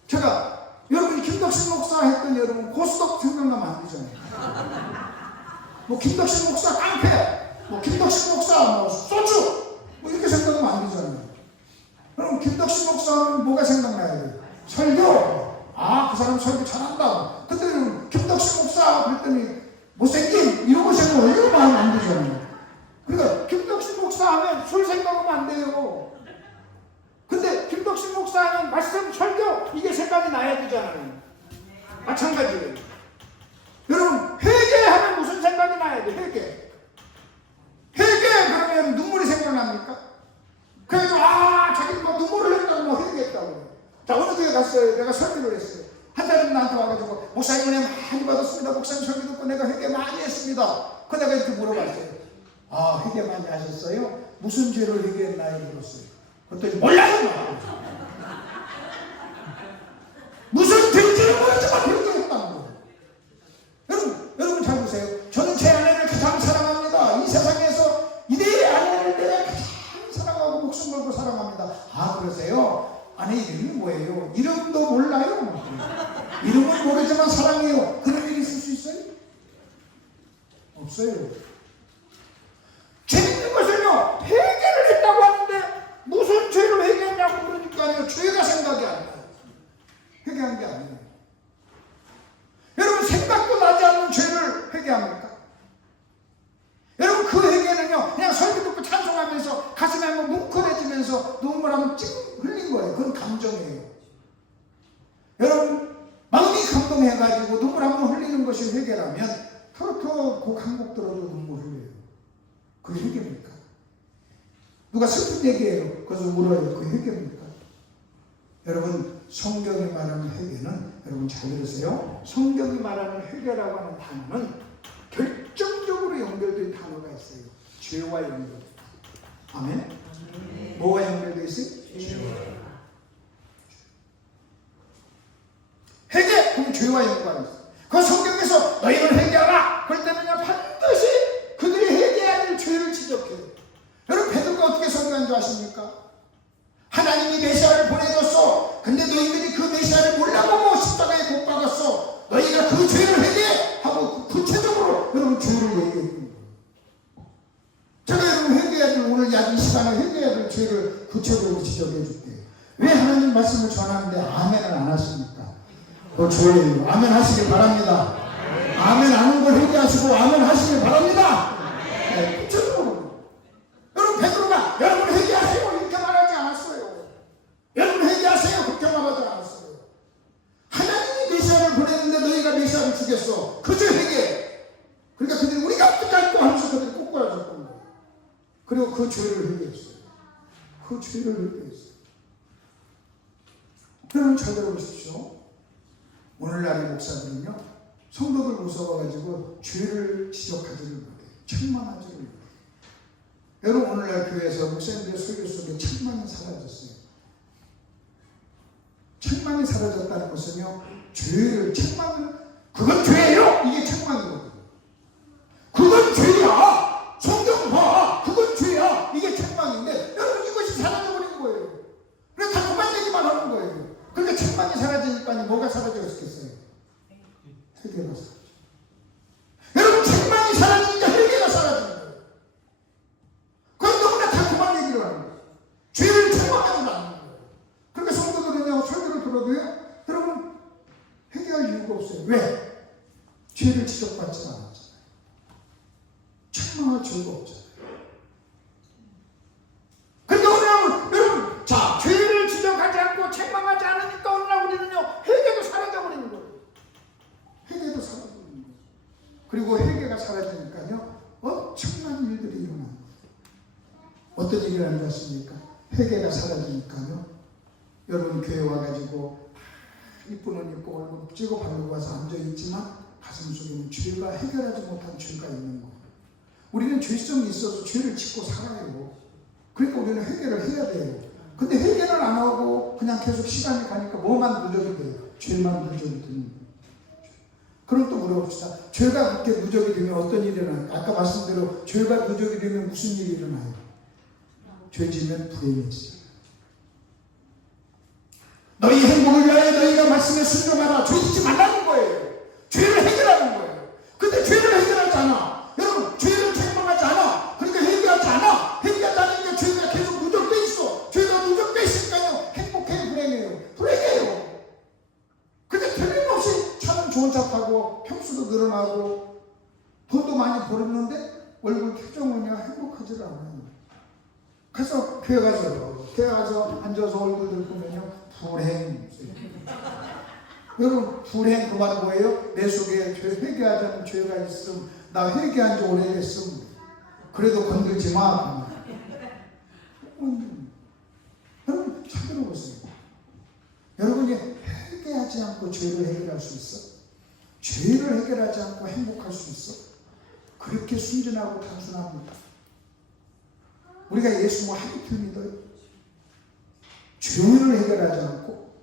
제가 여러분 김덕신 목사 했더니 여러분 고스톱 생각나면 안 되잖아요. 뭐 김덕신 목사 깡패, 뭐 김덕신 목사 뭐 소주 뭐 이렇게 생각하면 안 되잖아요. 그럼 김덕신 목사는 뭐가 생각나야 돼요? 설교. 그 사람 설교 잘한다. 근데 김덕신 목사 그랬더니 못생긴 이런 거 생각하면 안 되잖아요. 그러니까 김덕신 목사 하면 술 생각하면 안 돼요. 근데 김덕신 목사 하면 말씀 설교 이게 생각이 나야 되잖아요. 마찬가지로 여러분 회개하면 무슨 생각이 나야 돼? 회개 그러면 눈물이 생각납니까? 그래서 자기 뭐 눈물을 흘린다고 뭐 회개했다고. 자 어느 교회 갔어요. 내가 설교를 했어요. 한 사람이 나한테 와가지고 목사님 은혜 많이 받았습니다. 목사님 설교 듣고 내가 회개 많이 했습니다. 그 내가 이렇게 물어봤어요. 회개 많이 하셨어요? 무슨 죄를 회개했나요? 물었어요. 그랬더니 몰라요. 무슨 죄인지를 모르지만 회개했다는 거예요. 여러분 잘 보세요. 저는 제 아내를 가장 사랑합니다. 이 세상에서 내 아내를 내가 가장 사랑하고 목숨 걸고 사랑합니다. 그러세요? 아내 이름이 뭐예요? 이름도 몰라요? 이름은 모르지만 사랑해요. 그런 일이 있을 수 있어요? 없어요. 재밌는 것은요, 회개를 했다고 하는데 무슨 죄를 회개했냐고 그러니까요, 죄가 생각이 안 나요. 회개한 게 아니에요. 여러분 하면서 눈물 한번 찡 흘린 거예요. 그건 감정이에요. 여러분 마음이 감동해가지고 눈물 한번 흘리는 것이 회개라면 트로트 곡 한 곡 들어도 눈물 흘려요. 그게 회개입니까? 누가 슬픈 얘기해요. 그래서 울어요. 그게 회개입니까? 여러분 성경이 말하는 회개는 여러분 잘 들으세요. 성경이 말하는 회개라고 하는 단어는 결정적으로 연결된 단어가 있어요. 죄와 연결. 아멘. 뭐가 연결되어 있어요? 죄와. 회개 그럼 죄와 연관이 있어요. 그 성경에서 너희는 회개하라. 그럴 때는요 반드시 그들이 회개해야 될 죄를 지적해요. 여러분 베드로가 어떻게 설교한 줄 아십니까? 하나님이 메시아를 보내줬어. 근데 너희들이 그 메시아를 몰라보고 십자가에 못 박았어. 너희가 그 죄를 회개하고 구체적으로 여러분 죄를 얘기해요. 제가 여러분 회개해야 될 오늘 이 시간에 회개해야 될 죄를 구체적으로 지적해 줄게요. 왜 하나님 말씀을 전하는데 아멘을 안 하십니까? 그 죄예요. 아멘 하시길 바랍니다. 아멘 하는 걸 회개하시고 아멘 하시길 바랍니다. 네, 구체적으로. 여러분 베드로가 여러분 회개하세요 이렇게 말하지 않았어요. 여러분 회개하세요 그렇게 말하지 않았어요. 하나님이 메시아를 보냈는데 너희가 메시아를 죽였어. 그저 회개. 그러니까 그들이 우리가 어떡할까 하면서 그들이 꼬꾸라졌던 거예요. 그리고 그 죄를 회개했어요. 그 죄를 회개했어요. 여러분 잘 들어보십시오. 오늘날의 목사들은요 성도들 무서워가지고 죄를 지적하지를 못해요. 책망하지를 못해요. 여러분 오늘날 교회에서 목사님들의 설교 속에 책망이 사라졌어요. 책망이 사라졌다는 것은요 죄를 책망을 그건 죄예요? 이게 책망이거든요. 그건 죄야. 성경 봐. 그건 죄야. 이게 책망인데 여러분 이것이 사라져버린 거예요. 그래서 다 그만 얘기만 하는 거예요. 그러니까 책망이 사라지니까 뭐가 사라졌겠어요? 회개가 사라져. 여러분 책망이 사라지니까 회개가 사라지는 거예요. 그건 너무나 다 그만 얘기를 하는 거예요. 죄를 책망하지 않는 거예요. 그러니까 성도들은요 설교를 들어도요 여러분 회개할 이유가 없어요. 왜? 죄를 지적받지 않았잖아요. 책망할 죄가 없잖아요. 그러니까 오늘 여러분 자 죄를 지적하지 않고 책망하지 않으니까 오늘 우리는요 회개도 사라져버리는 거예요. 회개도 사라져버리는 거예요. 그리고 회개가 사라지니까요 엄청난 일들이 일어나는 거예요. 어떤 일이 일어나는 것입니까? 회개가 사라지니까요 여러분 교회 와가지고 이쁜 옷 입고 얼굴 찍어 바르고 와서 앉아있지만 가슴 속에는 죄가 해결하지 못한 죄가 있는 거예요. 우리는 죄성이 있어서 죄를 짓고 살아요. 그러니까 우리는 회개를 해야 돼요. 근데 회개를 안 하고 그냥 계속 시간이 가니까 뭐만 누적이 돼요? 죄만 누적이 되는 거예요. 그럼 또 물어봅시다. 죄가 그렇게 누적이 되면 어떤 일이 일어나요? 아까 말씀대로 죄가 누적이 되면 무슨 일이 일어나요? 죄 지면 불행해지잖아요. 너희 행복을 위하여 너희가 말씀에 순종하라. 죄 짓지 말라는 거예요. 죄를 해결하는 거예요. 근데 죄를 해결하지 않아. 여러분 죄를 책망하지 않아. 그러니까 회개하지 않아. 회개하지 않으니까 죄가 계속 누적돼 있어. 죄가 누적돼 있으니까요 행복해요 불행해요? 불행해요. 근데 틀림없이 차는 좋은 차 타고 평수도 늘어나고 돈도 많이 벌었는데 얼굴 표정은요 행복하지 않아요. 그래서 교회 가서 앉아서 얼굴들 보면요 불행. 여러분 불행 그 말은 뭐예요? 내 속에 죄 회개하자는 죄가 있음. 나 회개한 지 오래됐음. 그래도 건들지 마. 여러분 잘 들어보세요. 여러분이 회개하지 않고 죄를 해결할 수 있어? 죄를 해결하지 않고 행복할 수 있어? 그렇게 순진하고 단순합니다. 우리가 예수 뭐 하루도 믿어요? 죄를 해결하지 않고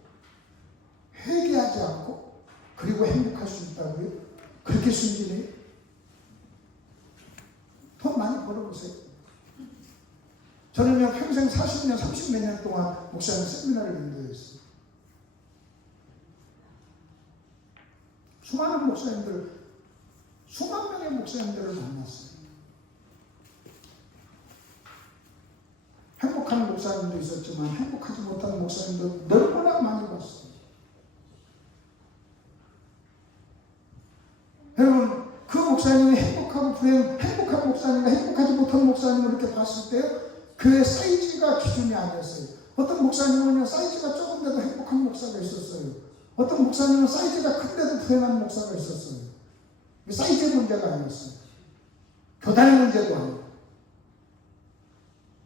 회개하지 않고 그리고 행복할 수 있다고요? 그렇게 순진해요? 돈 많이 벌어보세요. 저는요 평생 40년 30몇 년 동안 목사님 세미나를 인도했어요. 수많은 목사님들 수만 명의 목사님들을 만났어요. 행복한 목사님도 있었지만 행복하지 못한 목사님도 너무나 많이 봤어요. 여러분 그 목사님이 행복하고 행복한 목사님과 행복하지 못한 목사님을 이렇게 봤을 때요 교회 사이즈가 기준이 아니었어요. 어떤 목사님은요, 사이즈가 적은데도 행복한 목사가 있었어요. 어떤 목사님은 사이즈가 큰데도 불행한 목사가 있었어요. 사이즈의 문제가 아니었어요. 교단의 문제도 아니고.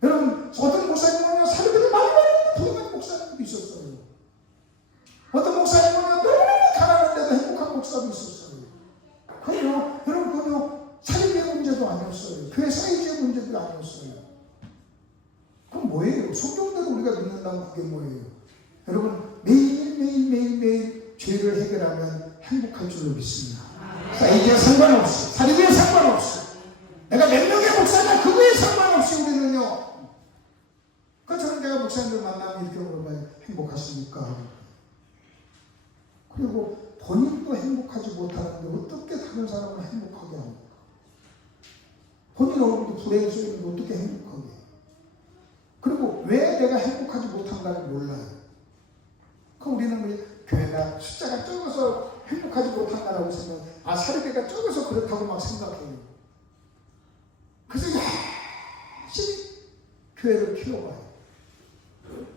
여러분, 어떤 목사님은요, 사람들이 많이 불행한 목사님도 있었어요. 어떤 목사님은 너무 가난한데도 행복한 목사도 있었어요. 그럼요, 여러분, 그럼요, 사립의 문제도 아니었어요. 교회 사이즈의 문제도 아니었어요. 그럼 뭐예요? 성경대로 우리가 믿는다면 그게 뭐예요? 여러분, 매일 죄를 해결하면 행복할 줄로 믿습니다. 사이즈와 상관없이, 사립에 상관없이, 내가 몇 명의 목사냐, 그거에 상관없이 우리는요. 그처럼 제가 목사님들 만나면 이렇게 물어봐요. 행복하십니까? 그리고 본인도 행복하지 못하는데 어떻게 다른 사람을 행복하게 합니까? 본인 얼굴도 불행이 쏘이는데 어떻게 행복하게 해요? 그리고 왜 내가 행복하지 못한가를 몰라요. 그럼 우리는 교회가 숫자가 적어서 행복하지 못한다라고 생각해요. 사립비가 적어서 그렇다고 막 생각해요. 그래서 열심히 교회를 키워봐요.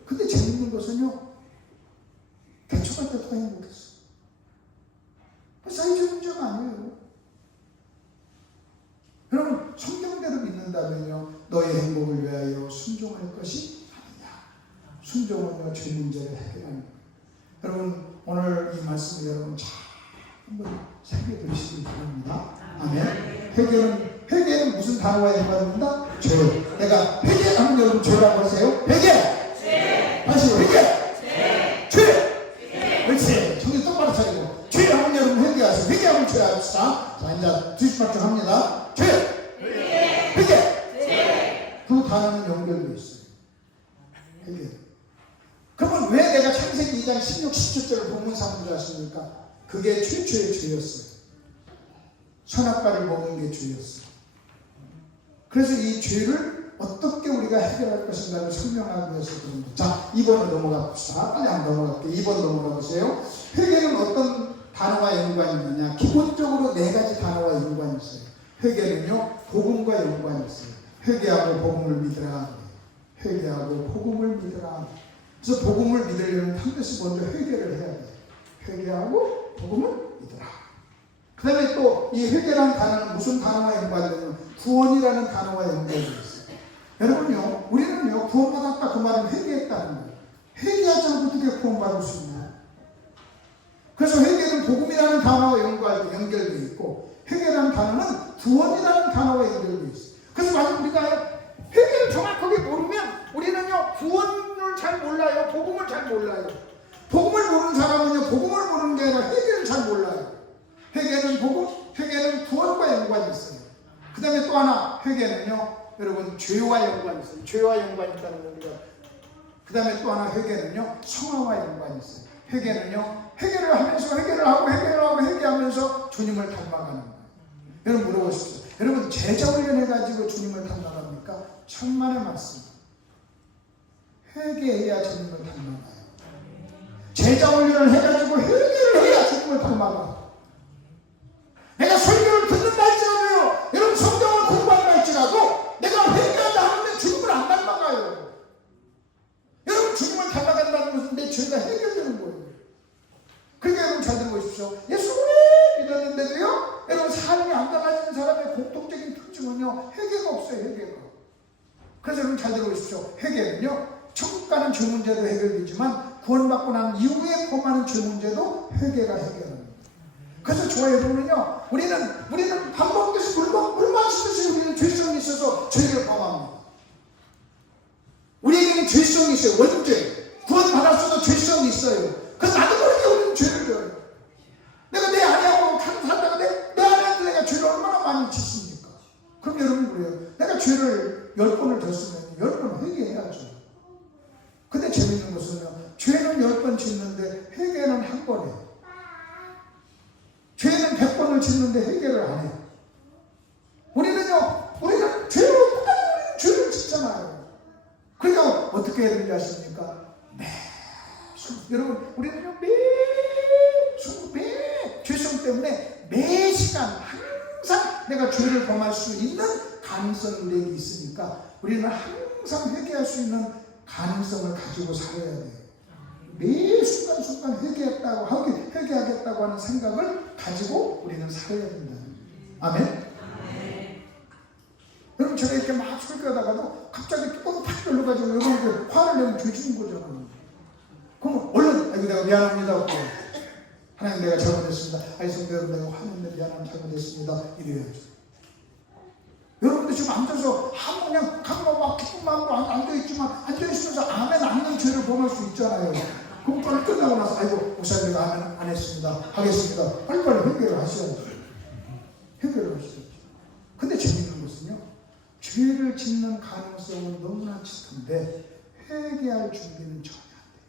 근데 재밌는 것은요, 개척할 때 더 행복했어요. 사이즈 문제가 아니에요. 여러분, 성경대로 믿는다면요, 너의 행복을 위하여 순종할 것이 아니냐. 순종은요, 죄 문제를 해결하는 거예요. 여러분, 오늘 이 말씀을 여러분 잘 한번 새겨 들으시기 바랍니다. 아멘. 회개는 무슨 단어가 연관됩니다? 죄. 내가 회개하면 여러분 죄라고 하세요? 회개. 다시 회개. 죄. 그렇지. 정신 똑바로 차리고. 죄하면 여러분 회개하세요. 회개하면 죄합시다. 자, 이제 뒤집박죽 합니다. 죄. 회개. 두 단어는 연결되어 있어요. 회개. 그러면 왜 내가 창세기 2장 16, 17절을 본문 삼는 줄 아십니까? 그게 최초의 죄였어요. 선악과를 먹은 게 죄였어요. 그래서 이 죄를 어떻게 우리가 해결할 것인가를 설명하기 위해서 그럽니다. 자, 2번으로 넘어가 봅시다. 빨리 한번 넘어갈게요. 2번 넘어가 보세요. 회개는 어떤 단어와 연관이 있느냐? 기본적으로 4가지 단어와 연관이 있어요. 회개는요, 복음과 연관이 있어요. 회개하고 복음을 믿으라. 회개하고 복음을 믿으라. 그래서 복음을 믿으려면 반드시 먼저 회개를 해야 돼요. 회개하고 복음을 믿으라. 그 다음에 또 이 회개라는 단어는 무슨 단어와 연관되냐면 구원이라는 단어와 연관되어 있어요. 여러분요, 우리는요, 구원받았다 그 말은 회개했다는 거예요. 회개하지 않고 어떻게 구원받을 수 있나요? 그래서 회개는 복음이라는 단어와 연결되어 있고, 회개라는 단어는 구원이라는 단어와 연결되어 있어요. 그래서 만약 우리가 회개를 정확하게 모르면 우리는요, 구원을 잘 몰라요. 복음을 잘 몰라요. 복음을 모르는 사람은요, 복음을 모르는 게 아니라 회개를 잘 몰라요. 회개는 복음, 회개는 구원과 연관이 있어요. 그 다음에 또 하나, 회개는요, 여러분, 죄와 연관이 있어요. 죄와 연관이 있다는 우리가. 그 다음에 또 하나, 회개는요, 성화와 연관이 있어요. 회개는요, 회개를 하면서 회개를 하고 회개하면서 주님을 닮아가는 거예요. 여러분 물어보십시오. 여러분 제자 훈련해가지고 주님을 닮아갑니까? 천만의 말씀. 회개해야 주님을 닮아가요. 제자 훈련을 해가지고 회개를 해야 주님을 닮아가요. 내가 설교를 듣는다 할지라도요, 여러분 성경을 공부한다 할지라도 내가 회개하지 않으면 주님을 안 닮아가요. 여러분 주님을 닮아간다는 것은 내 죄가 해결되는 거예요. 그러니까 여러분 잘 들어보십시오. 예수를 믿었는데도요, 여러분 삶이 안 달라지는 사람의 공통적인 특징은요, 회개가 없어요. 회개가. 그래서 여러분 잘 들어보십시오. 회개는요, 천국 가는 죄 문제도 해결되지만 구원받고 난 이후에 범하는 죄 문제도 회개가 해결합니다. 그래서 저와 여러분은요, 우리는 밥 먹듯이 물 마시듯이 우리는 죄성이 있어서 죄를 범합니다. 우리에게는 죄성이 있어요. 원죄. 구원받았어도 죄성이 있어요. 그래서 나도 모르게 우리는 죄를 져요. 내가 내 아내하고 살다가 내 아내한테 내가 죄를 얼마나 많이 짓습니까? 그럼 여러분 그래요. 내가 죄를 10번을 졌으면 10번 회개해야죠. 근데 재밌는 것은요, 죄는 10번 짓는데 회개는 한 번이에요. 죄는 100번을 짓는데 회개를 안 해요. 우리는 죄로 똑같은 죄를 짓잖아요. 그러니까 어떻게 해야 되는지 아십니까? 여러분 우리는요, 매 죄성 때문에 매 시간 항상 내가 죄를 범할 수 있는 가능성이 우리에게 있으니까 우리는 항상 회개할 수 있는 가능성을 가지고 살아야 돼요. 매 순간순간 회개하겠다고 하는 생각을 가지고 우리는 살아야 된다. 아멘? 여러분, 제가 이렇게 막 설교하다가도 갑자기 팍 열려가지고 여러분들 화를 내면 죄 지은 거잖아요. 그럼 얼른, 아이고, 내가 미안합니다. 하나님, 내가 잘못했습니다. 아이, 성도 여러분, 내가 화냈는데 미안합니다. 잘못했습니다. 이래야죠. 여러분들 지금 앉아서 그냥 가끔 막 기쁜 마음으로 앉아있지만, 앉아있으면서 아멘 안는 죄를 범할 수 있잖아요. 그럼 빨리 끝나고 나서, 아이고, 목사님, 내가 아멘 안 했습니다. 하겠습니다. 빨리빨리 회개를 하셔야죠. 회개를 하셔야죠. 근데 재밌는 것은요, 죄를 짓는 가능성은 너무나 짙은데 회개할 준비는 전혀 안 돼요.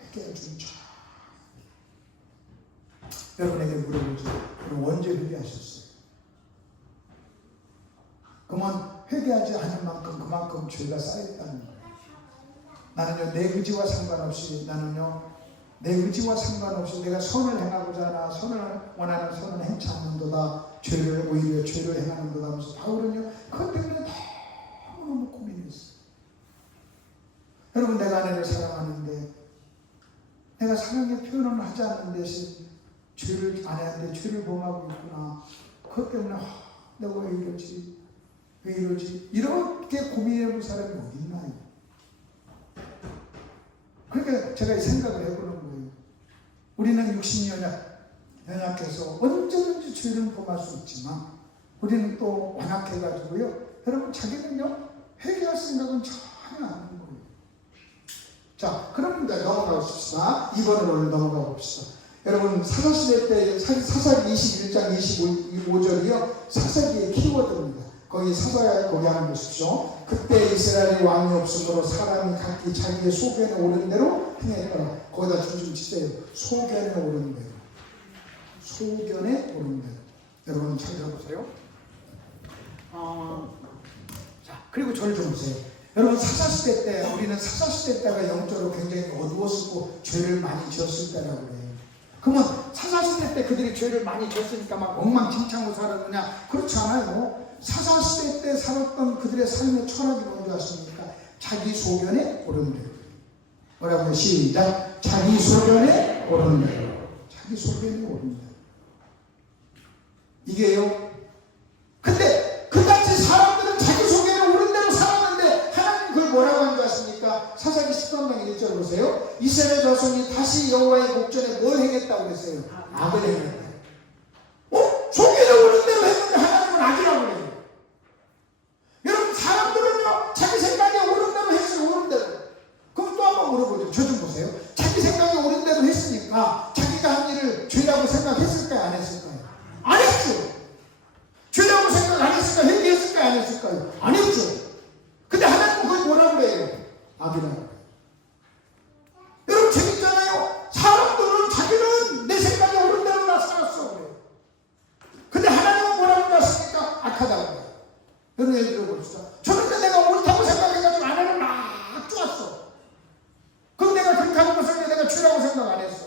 회개할 준비 전혀. 여러분에게 물어보죠. 여러분 언제 회개하셨어요? 그러면 회개하지 않을 만큼 그만큼 죄가 쌓였다는 거예요. 나는요, 내 의지와 상관없이 내 의지와 상관없이 내가 선을 행하고자 하나 선을 원하는 선을 행치 않는도다. 오히려 죄를 행하는도다 하면서 바울은요, 그것 때문에 너무너무 고민했어요. 여러분, 내가 아내를 사랑하는데 내가 사랑의 표현을 하지 않는 대신 아내한테 죄를 범하고 있구나. 그것 때문에 내가 왜 이러지 이렇게 고민해본 사람이 어디 있나요? 그러니까 제가 이 생각을 해보는 거예요. 우리는 육신이 연약해서 언제든지 죄를 범할 수 있지만 우리는 또 완악해가지고요, 여러분, 자기는요 회개할 생각은 전혀 안 하는 거예요. 자, 그럼 이제 넘어가 봅시다. 2번으로 넘어가 봅시다. 여러분, 사사시대 때 사사기 21장 25절이요 사사기의 키워드입니다. 거기 한번 보십시오. 그때 이스라엘의 왕이 없으므로 사람이 각기 자기의 소견에 오른 대로 행했더라. 거기다 좀 치세요. 소견에 오른 대로. 소견에 오른 대로. 여러분 잘 들어보세요. 자, 그리고 저를 좀 보세요. 여러분, 사사시대 때, 우리는 사사시대 때가 영적으로 굉장히 어두웠고 죄를 많이 지었을 때라고 그래요. 그러면 사사시대 때 그들이 죄를 많이 지었으니까 막 엉망진창으로 살았느냐? 그렇지 않아요. 사사시대 때 살았던 그들의 삶의 철학이 뭔지 아십니까? 자기 소견에 오른 대로. 뭐라고요? 시작. 자기 소견에 오른 대로. 자기 소견에 오른 대로. 이게요. 근데 그같이 사람들은 자기 소견에 오른 대로 살았는데 하나님 그걸 뭐라고 한 줄 아십니까? 사사기 13장 1절 보세요. 이스라엘 자손이 다시 여호와의 목전에 뭘 행했다고 그랬어요? 악을 행했다. 소견에 오른 대로 했는데 하나님은 악이라고 그래요. 여러분, 사람들은요 자기 생각에 오른 대로 했어요. 오른 대로. 그럼 또 한번 물어보죠. 저 좀 보세요. 자기 생각에 오른 대로 했으니까 자기가 한 일을 죄라고 생각했을까요? 안 했을까요? 안 했죠. 죄라고 생각 안 했을까요? 회개했을까요? 안 했을까요? 안 했죠. 근데 하나님은 그걸 뭐라고 그래요? 악이라고. 여러분, 재밌잖아요. 사람들은 자기는 내 생각에 오른 대로 나 살았어 그래요. 근데 하나님은 뭐라고 하십니까? 악하다고 그래요. 여러분, 예를 들어봅시다. 저는 내가 옳다고 생각해가지고 아내를 막 쪼았어. 그럼 내가 그렇게 하는 것을 내가 죄라고 생각 안 했어.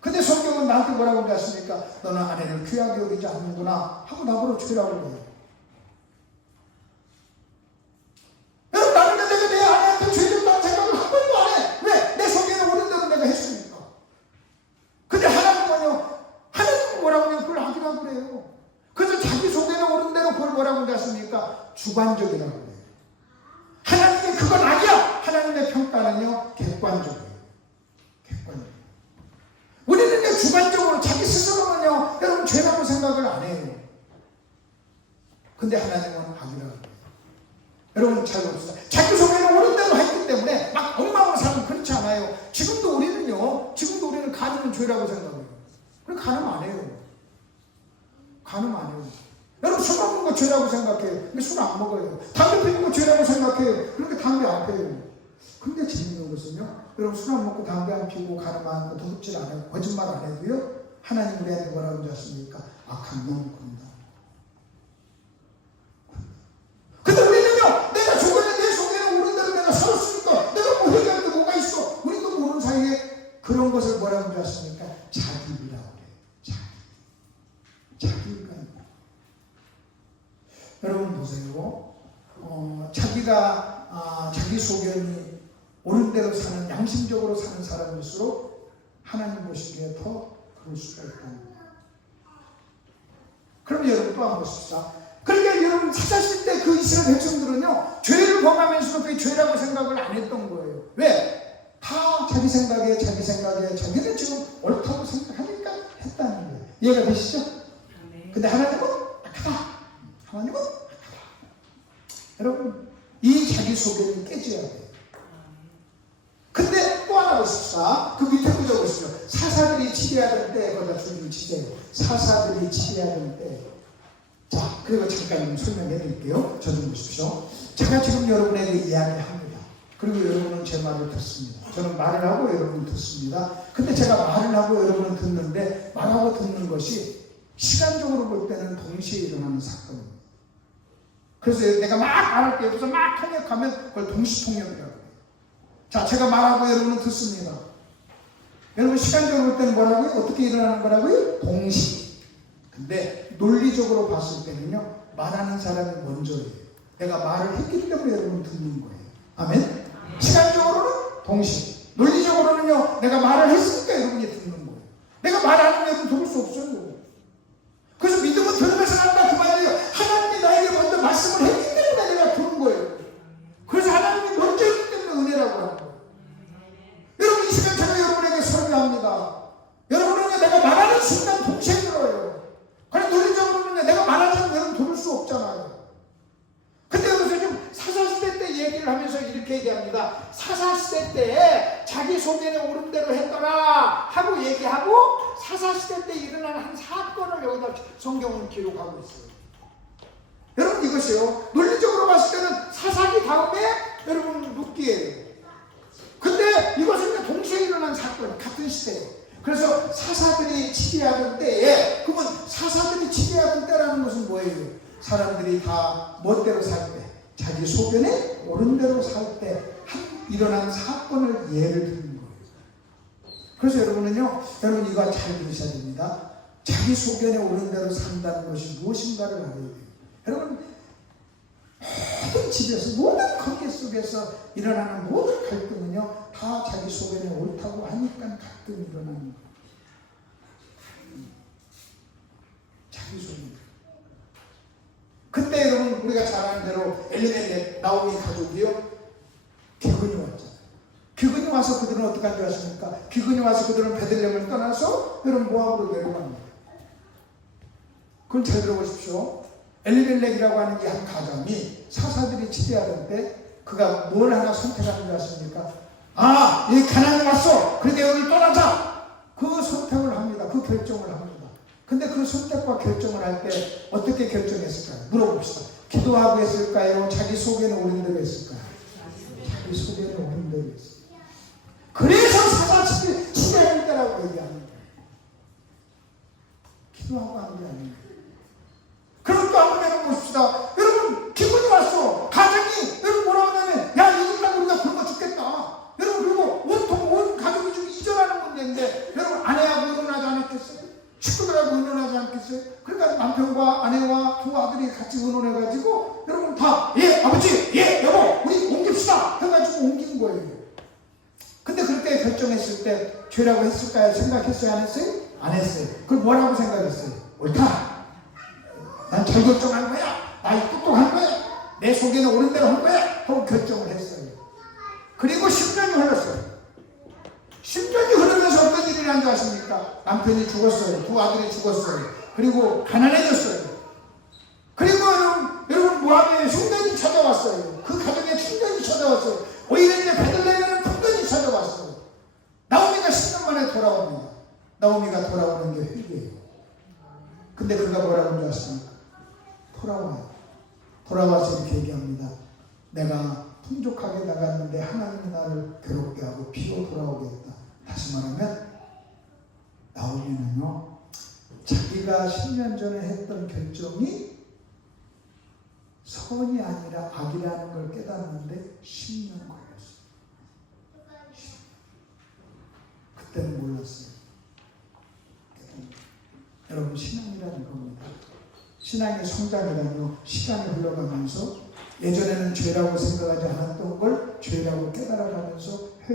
근데 성경은 나한테 뭐라고 하십니까? 너는 아내를 귀하게 여기지 않는구나 하고 나보고 죄라고 해요. 여러분, 나는 내가 내 아내한테 죄졌다는 생각을 한 번도 안 해. 왜? 내 속에는 오른 대로 내가 했으니까. 근데 하나님은 뭐라고 하냐면 그걸 악이라고 그래요. 그래서 자기 속에는 오른 대로 그걸 뭐라고 하십니까? 주관적이라고 그래요. 하나님의 그건 악이야. 하나님의 평가는요 객관적이에요. 객관적. 우리는 주관적으로 자기 스스로는요 여러분 죄라고 생각을 안 해요. 근데 하나님은 악이라고 해요. 여러분 잘 봅시다. 자기 속에는 오른 대로 했기 때문에 막 엉망으로 살면 그렇지 않아요. 지금도 우리는 간음은 죄라고 생각해요. 그럼 간음 안 해요. 간음 안 해요. 여러분, 술 먹는 거 죄라고 생각해요. 근데 술 안 먹어요. 담배 피는 거 죄라고 생각해요. 그런데 담배 안 피워요. 근데 재밌는 것은요, 여러분 술 안 먹고 담배 안 피우고 간음 안 하고 도둑질 안 하고 거짓말 안 해도요, 하나님 우리한테 뭐라고 하셨습니까? 악한 놈 군다. 근데 우리는요, 내가 죽었는데 내 속에는 오른 대로 내가 살았으니까 내가 뭐 회개할 게 뭐가 있어? 우리도 모르는 사이에 그런 것을 뭐라고 하셨습니까? 자기라고 그래요. 자기가. 여러분, 자기 소견이 옳은 대로 사는, 양심적으로 사는 사람일수록 하나님 보시기에 더 그럴 수가 있다. 그럼 여러분 또 한번 보십시다. 그러니까 여러분 찾았을 때 그 이스라엘 백성들은요, 죄를 범하면서도 그게 죄라고 생각을 안 했던 거예요. 왜? 다 자기 생각에 자기는 지금 옳다고 생각하니까 했다는 거예요. 이해가 되시죠? 근데 하나님은 악하다. 하나님은 악하다. 여러분, 이 자기 소견이 깨져야 돼요. 근데 또 하나 보십시다. 그 밑에 구절 보시죠. 사사들이 치리하던 때, 거기다 줄을 치세요. 사사들이 치리하던 때. 자, 그리고 잠깐 좀 설명해 드릴게요. 저 좀 보십시오. 제가 지금 여러분에게 이야기를 합니다. 그리고 여러분은 제 말을 듣습니다. 저는 말을 하고 여러분은 듣습니다. 근데 제가 말을 하고 여러분은 듣는데, 말하고 듣는 것이 시간적으로 볼 때는 동시에 일어나는 사건입니다. 그래서 내가 막 말할 때 옆에서 막 통역하면 그걸 동시통역이라고 해요. 자, 제가 말하고 여러분은 듣습니다. 여러분 시간적으로 볼 때는 뭐라고요? 어떻게 일어나는 거라고요? 동시. 근데 논리적으로 봤을 때는요, 말하는 사람이 먼저예요. 내가 말을 했기 때문에 여러분 듣는 거예요. 아멘? 시간적으로는 동시. 논리적으로는요, 내가 말을 했으니까 여러분이 듣는 거예요. 내가 말 안 하면 여러분 들을 수 없어요. 그래서 믿음은 들으면서 한다 그 말이에요. 하나님이 나에게 먼저 말씀을 했기 때문에 내가 듣는 거예요. 그래서 하나님이 먼저 했기 때문에 은혜라고 하는 거예요. 여러분 이 시간 제가 여러분에게 설교합니다. 여러분은 내가 말하는 순간 동시에 들어요. 그래 논리적으로는 내가 말하지 않으면 여러분 들을 수 없잖아요. 근데 여기서 좀 사사시대 때 얘기를 하면서 이렇게 얘기합니다. 사사시대 때 자기 소견에 옳은 대로 했더라 하고 얘기하고, 사사시대 때 일어난 한 사건을 여기다 성경은 기록하고 있어요. 여러분 이것이요, 논리적으로 봤을 때는 사사기 다음에 여러분 룻기예요. 근데 이것은 동시에 일어난 사건, 같은 시대예요. 그래서 사사들이 치리하던 때에, 그러면 사사들이 치리하던 때라는 것은 뭐예요? 사람들이 다 멋대로 살 때, 자기 소견에 옳은 대로 살 때 일어난 사건을 예를 드는 거예요. 그래서 여러분은요, 여러분 이거 잘 들으셔야 됩니다. 자기 소견에 옳은 대로 산다는 것이 무엇인가를 알아야 돼요. 여러분, 모든 집에서, 모든 관계 속에서 일어나는 모든 갈등은요, 다 자기 소견에 옳다고 하니까 갈등이 일어나는 거예요. 자기 소견. 그때 여러분 우리가 잘 아는 대로 엘리멜렉 나오미 가족이요, 기근이 왔잖아요. 기근이 와서 그들은 어떻게 한 줄 아십니까? 기근이 와서 그들은 베들레헴을 떠나서 여러분 모압으로 내려갑니다. 그건 잘 들어보십시오. 엘리멜렉이라고 하는 이 한 가정이 사사들이 치리하던 때 그가 뭘 하나 선택하는 줄 아십니까? 이 가나안에 왔어. 그러니까 여기를 떠나자. 그 선택을 합니다. 그 결정을 합니다. 근데 그 선택과 결정을 할 때 어떻게 결정했을까요? 물어봅시다. 기도하고 했을까요? 자기 소견에 옳은 대로 했을까요? 자기 소견에 옳은 대로 했을까요? 그래서 사사 치리할 때라고 얘기합니다. 기도하고 한 게 아니에요. 그럼 또 한번 해봅시다. 여러분 기분이 왔어. 가정이 여러분 뭐라고 하냐면, 야 이걸로 우리가 굶어 죽겠다. 여러분 그리고 온 가족이 좀 이전하는 문제인데, 여러분 아내하고 의논하지 않았겠어요? 식구들하고 의논하지 않겠어요? 그러니까 남편과 아내와 두 아들이 같이 의논해가지고 여러분 다 예 아버지 예 여보 우리 옮깁시다 해가지고 옮긴 거예요. 근데 그렇게 결정했을 때 죄라고 했을까요? 생각했어요? 안 했어요? 안 했어요. 그걸 뭐라고 생각했어요? 옳다. 난 잘 결정한 거야. 나 똑똑한 거야. 내 속에는 옳은 대로 한 거야. 하고 결정을 했어요. 그리고 10년이 흘렀어요. 10년이 흐르면서 어떤 일이 난 줄 아십니까? 남편이 죽었어요. 두 아들이 죽었어요. 그리고 가난해졌어요. 그리고 여러분 모압에 흉년이 찾아왔어요. 그 가정에 흉년이 찾아왔어요. 오히려 이제 베들레헴에는 풍년이 찾아왔어요. 나오미가 10년 만에 돌아옵니다. 나오미가 돌아오는 게 회개예요. 근데 그가 뭐라고 하는 줄 아십니까? 돌아와서 이렇게 얘기합니다. 내가 풍족하게 나갔는데 하나님이 나를 괴롭게 하고 비로 돌아오게 했다. 다시 말하면 나오미는요, 자기가 10년 전에 했던 결정이 선이 아니라 악이라는 걸 깨닫는데 10년 걸렸어요. 그때는 몰랐어요. 여러분 신앙이라는 겁니다. 신앙의 성장이라뇨, 시간이 흘러가면서 예전에는 죄라고 생각하지 않았던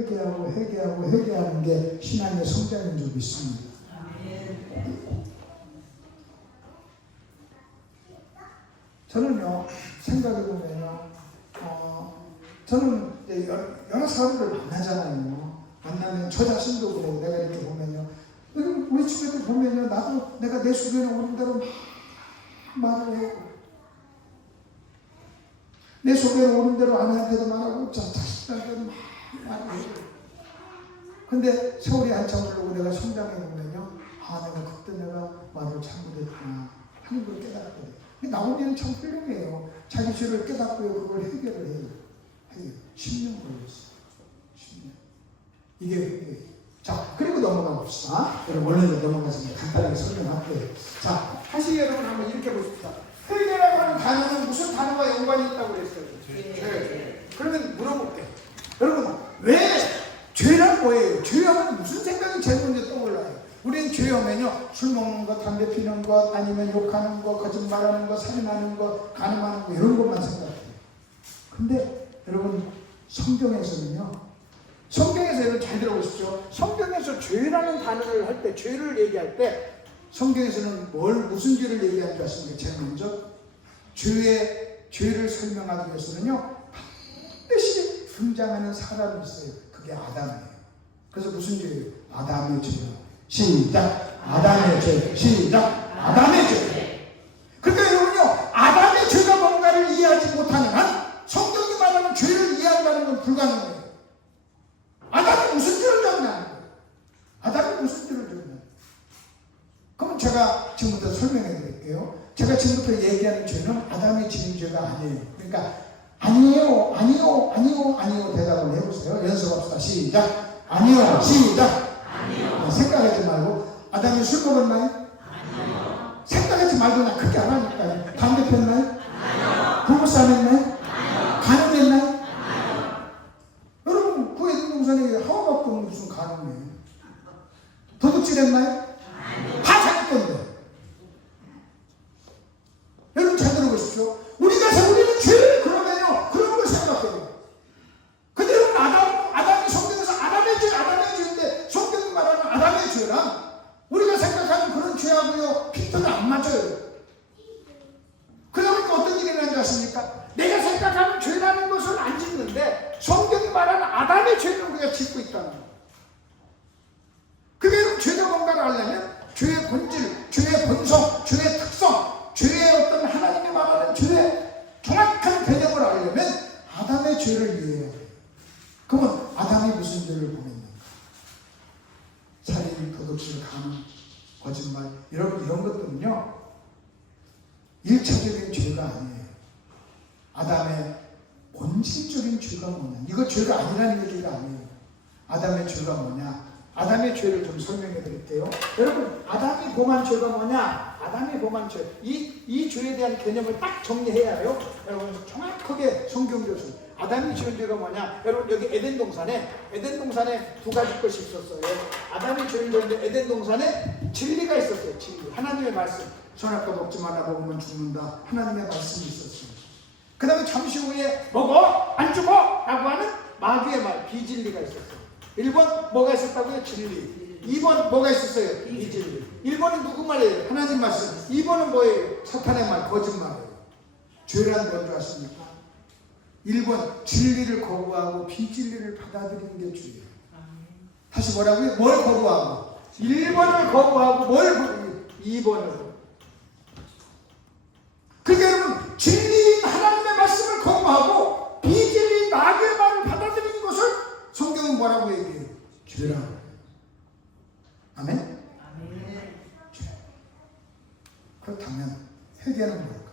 회개하는 게 신앙의 성장인 줄 믿습니다. 저는요, 생각해보면요, 저는 여러 사람들을 만나잖아요. 만나면 저 자신도 그래요. 내가 이렇게 보면요. 우리 집에도 보면요, 나도 내가 내 주변에 오는 대로 막 말을 해요. 내 속에 오는 대로 아내한테도 말하고 자식들한테도 막 말을 해요. 근데 세월이 한참 흐르고 내가 성장해 보면요, 내가 그때 내가 말을 잘못했구나 하는 걸 깨닫거든요. 나오면 참 훌륭해요. 자기 죄를 깨닫고요, 그걸 해결을 해요. 10년 걸렸어요. 10년. 이게 회개예요. 자, 그리고 넘어가 봅시다. 여러분, 원래는 넘어가서 간단하게 설명할게요. 자, 다시 여러분 한번 이렇게 보십시다. 회개라고 하는 단어는 무슨 단어와 연관이 있다고 그랬어요? 죄. 그러면 물어볼게요. 여러분, 왜 죄란 뭐예요? 죄하면 무슨 생각이 제일 먼저 떠올라요? 우리는 죄하면요, 술 먹는 것, 담배 피는 것, 아니면 욕하는 것, 거짓말하는 것, 살인하는 것, 간음하는 것, 이런 것만 생각해요. 근데 여러분, 성경에서는요, 여러분 잘 들어보십시오. 성경에서 죄라는 단어를 할 때, 죄를 얘기할 때, 성경에서는 무슨 죄를 얘기하는지 아십니까? 제일 먼저 죄를 설명하기 위해서는요, 반드시 등장하는 사람이 있어요. 그게 아담이에요. 그래서 무슨 죄예요? 아담의 죄예요. 시작! 아담의 죄. 시작! 아담의 죄. 그러니까 여러분요, 아담의 죄가 뭔가를 이해하지 못하는 한 성경이 말하는 죄를 이해한다는 건 불가능해요. 아담이 무슨 죄를 졌냐? 아담이 무슨 죄를 졌냐? 그럼 제가 지금부터 설명해 드릴게요. 제가 지금부터 얘기하는 죄는 아담이 지은 죄가 아니에요. 그러니까 아니에요 대답을 해보세요. 연습합시다. 시작. 아니요. 시작. 아니요. 생각하지 말고. 아담이 술 먹었나요? 아니요. 생각하지 말고 그냥 그렇게 안 하니까요. 담배 폈나요? 아니요. 부부싸움했나요? 아니요. 간음했나요? 아니요. 여러분, 그 에덴 동산에 하와가 없던 무슨 간음이에요? 도둑질했나요? 아니요. 다 자기 건데. 여러분 잘 들어보십시오. 우리는 죄를 그러면요, 그런 걸 생각해요. 근데 여러분, 아담이 성경에서 아담의 죄인데 성경이 말하는 아담의 죄랑 우리가 생각하는 그런 죄하고요, 핀트가 안 맞아요. 그러다 보니까 어떤 일이 일어나는지 아십니까? 내가 생각하는 죄라는 것은 안 짓는데 성경이 말하는 아담의 죄를 우리가 짓고 있다는 거예요. 그게 여러분, 죄가 뭔가를 알려면 죄의 본질, 죄의 본성, 죄의 특성, 죄의 어떤 하나님이 말하는 죄의 정확한 개념을 알려면 아담의 죄를 이해해야 돼요. 그러면 아담이 무슨 죄를 범했는가? 살인, 도둑질, 간음, 거짓말, 이런 것들은요, 1차적인 죄가 아니에요. 아담의 본질적인 죄가 뭐냐? 이거 죄가 아니라는 얘기가 아니에요. 아담의 죄가 뭐냐? 아담의 죄를 좀 설명해 드릴게요. 여러분, 아담이 범한 죄가 뭐냐? 아담이 범한 죄. 이 죄에 대한 개념을 딱 정리해야 해요. 여러분, 정확하게 성경적으로. 아담이 지은 죄가 뭐냐? 여러분, 여기 에덴 동산에 두 가지 것이 있었어요. 아담이 지은 죄인데 에덴 동산에 진리가 있었어요. 진리. 하나님의 말씀. 선악과 먹지 말라, 먹으면 죽는다. 하나님의 말씀이 있었어요. 그 다음에 잠시 후에 먹어! 안 죽어! 라고 하는 마귀의 말, 비진리가 있었어요. 1번 뭐가 있었다고요? 진리. 2번 뭐가 있었어요? 비진리. 1번은 누구 말이에요? 하나님 말씀. 2번은 뭐예요? 사탄의 말, 거짓말이에요. 죄란 뭔지 아십니까? 1번 진리를 거부하고 비진리를 받아들이는 게 죄예요. 다시 뭐라고요? 뭘 거부하고? 1번을 거부하고 뭘 거부해요? 2번을. 그러니까 여러분, 진리인 하나님의 말씀을 거부하고 비진리인 마귀의 말을 받아들이는 것을 성경은 뭐라고 얘기해요? 죄라고 해요. 아멘? 죄. 그렇다면 회개는 뭘까?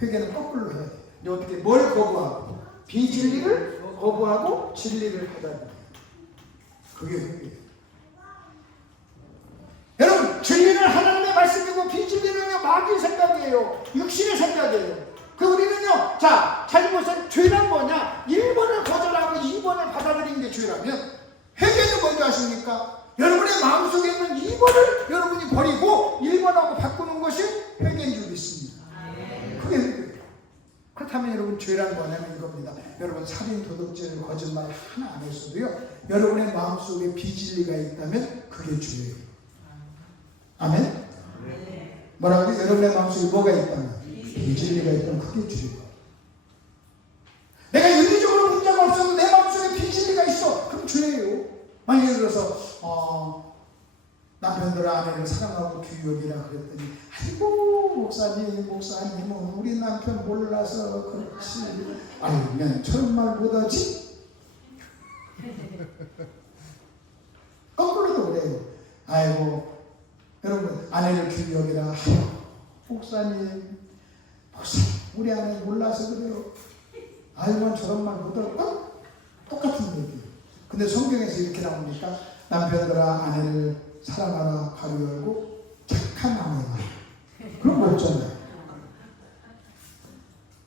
회개는 거꾸로 해야 돼요. 어떻게 뭘 거부하고? 비진리를 거부하고 진리를 받아들여요. 그게 회개예요. 여러분, 진리는 하나님의 말씀이고 비진리는요, 마귀의 생각이에요. 육신의 생각이에요. 그 우리는요, 자, 잘못은 죄란 뭐냐? 1번을 거절하고 2번을 받아들이는 게 죄라면 회개는 뭔지 아십니까? 여러분의 마음속에 있는 2번을 여러분이 버리고 1번하고 바꾸는 것이 회개인 줄 믿습니다. 그게 회개예요. 그렇다면 그렇다면 여러분 죄란 뭐냐면 이겁니다. 여러분 살인, 도둑질, 거짓말 하나 안 했어도요, 여러분의 마음속에 비진리가 있다면 그게 죄예요. 아멘? 뭐라고? 여러분의 마음속에 뭐가 있다면? 비진리가 있다면 그게 죄예요. 내가 윤리적으로 문제가 없어도 내 마음속에 비진리가 있어. 그럼 죄예요. 만약 예를 들어서 남편들아 아내를 사랑하고 귀여기라 그랬더니, 아이고 목사님은 우리 남편 몰라서 그렇지. 아유, 그냥 저런 말 못하지? 거꾸로도 그래요. 아이고 여러분, 아내를 귀여기라. 목사님 우리 아내 몰라서 그래요. 아이고 저런 말 못하고. 똑같은 얘기예요. 근데 성경에서 이렇게 나오니까, 남편들아 아내를 사랑하라 가로 열고 착한 아내가. 그런 거 없잖아요.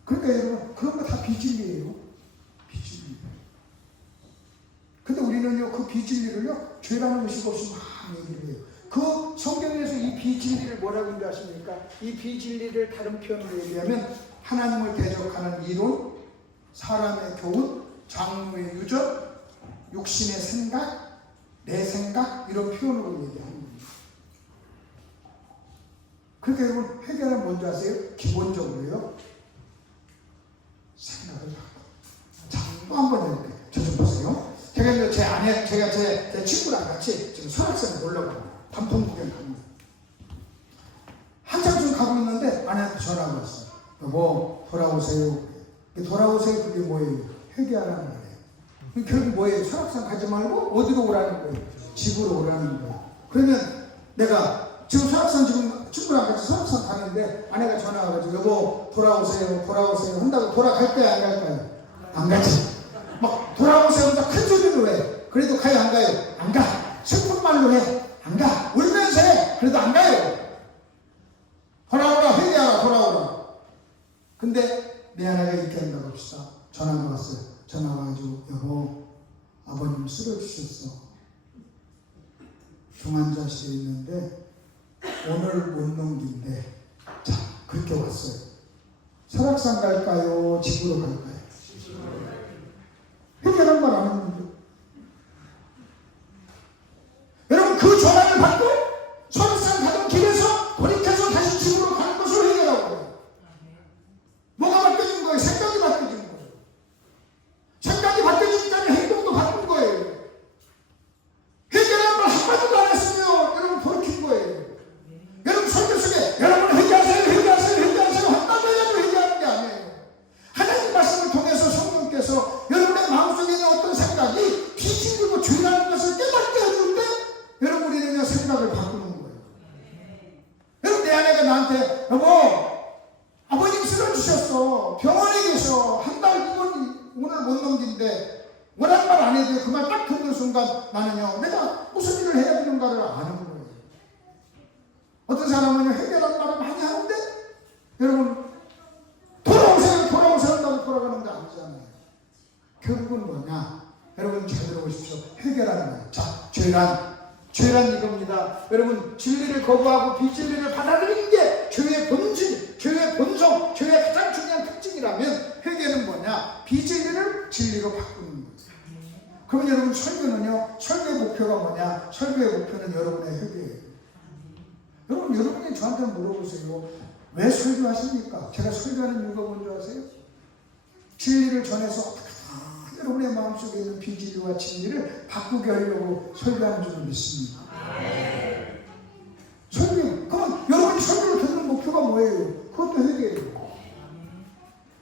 그러니까 여러분, 그런 거 다 비진리예요. 비진리. 근데 우리는요, 그 비진리를요, 죄라는 의식 없이 막 얘기를 해요. 그 성경에서 이 비진리를 뭐라고 얘기하십니까? 이 비진리를 다른 표현으로 얘기하면 하나님을 대적하는 이론, 사람의 교훈, 장로의 유전, 육신의 생각, 내 생각, 이런 표현으로 얘기하는 겁니다. 그러니까 여러분, 해결은 뭔지 아세요? 기본적으로요, 생각을 하고. 자, 또 한 번 해볼게요. 저 좀 보세요. 제가 이제 제 친구랑 같이 지금 설악산에 놀러 가요. 단풍 구경 갑니다. 한참 좀 가고 있는데 아내한테 전화가 왔어요. 여보, 돌아오세요. 돌아오세요. 그게 뭐예요? 회개하라는 거예요. 결국 뭐예요? 설악산 가지 말고 어디로 오라는 거예요? 집으로 오라는 거예요. 그러면 내가 지금 설악산 지금 친구랑 같이 설악산 가는데 아내가 전화 와가지고 여보 돌아오세요 한다고 돌아갈 거야 안 갈까요? 안 가지. 막 돌아오세요 한다 큰 소리로 해. 그래도 가요 안 가요? 안 가. 슬픈 말로 해. 안 가. 울면서 해. 그래도 안 가요. 돌아오라. 회개하라. 돌아오라. 근데 내 아내가 이렇게 한다고 합시다. 전화가 왔어요. 전화 와가지고 여보 아버님 쓰러지셨어. 중환자실에 있는데 오늘 못 넘긴대. 자, 그렇게 왔어요. 설악산 갈까요? 집으로 갈까요? 해결한 말 안 했는데. 여러분, 그 전화를 받고 설악산 가던 길에서 돌이켜서 다시 집으로 가는 것을 해결하고 해요. 뭐가 바뀌어진 거예요? 생각이 바뀌어진 거예요. 생각이 바뀌어지니까 행동도 바꾼 거예요. 해결한 말 한마디도 안 했으면 여러분 돌이킨 거예요. 여러분 설교 속에 여러분 회개하세요 한다고 해도 회개하는 게 아니에요. 하나님 말씀을 통해서 성령께서 여러분의 마음속에 있는 어떤 생각이 비진리고 죄라는 것을 깨닫게 해줄 때 여러분 우리는 생각을 바꾸는 거예요. 여러분 내 아내가 나한테 여보 아버님 쓰러지셨어. 병원에 계셔. 한 달 이건 오늘 못 넘긴데 뭐란 말 안 해도 그 말 딱 듣는 순간 나는요 내가 무슨 일을 해야 되는가를 아는 거예요. 어떤 사람은 해결한 말을 많이 하는데 여러분 돌아오세요 한다고 돌아가는 게 아니잖아요. 결국은 뭐냐? 여러분 잘 들어보십시오. 해결하는 거예요. 자, 죄란 이겁니다. 여러분 진리를 거부하고 비진리를 받아들이는 게 죄의 본질, 죄의 본성, 죄의 가장 중요한 특징이라면 회개는 뭐냐? 비진리를 진리로 바꾸는 거예요. 그러면 여러분 설교는요, 설교의 목표가 뭐냐? 설교의 목표는 여러분의 회개예요. 여러분, 여러분이 저한테 물어보세요. 왜 설교하십니까? 제가 설교하는 이유가 뭔지 아세요? 진리를 전해서 여러분의 마음속에 있는 비진리와 진리를 바꾸게 하려고 설교하는 줄 믿습니다. 설교. 그러면 여러분이 설교를 듣는 목표가 뭐예요? 그것도 회개예요.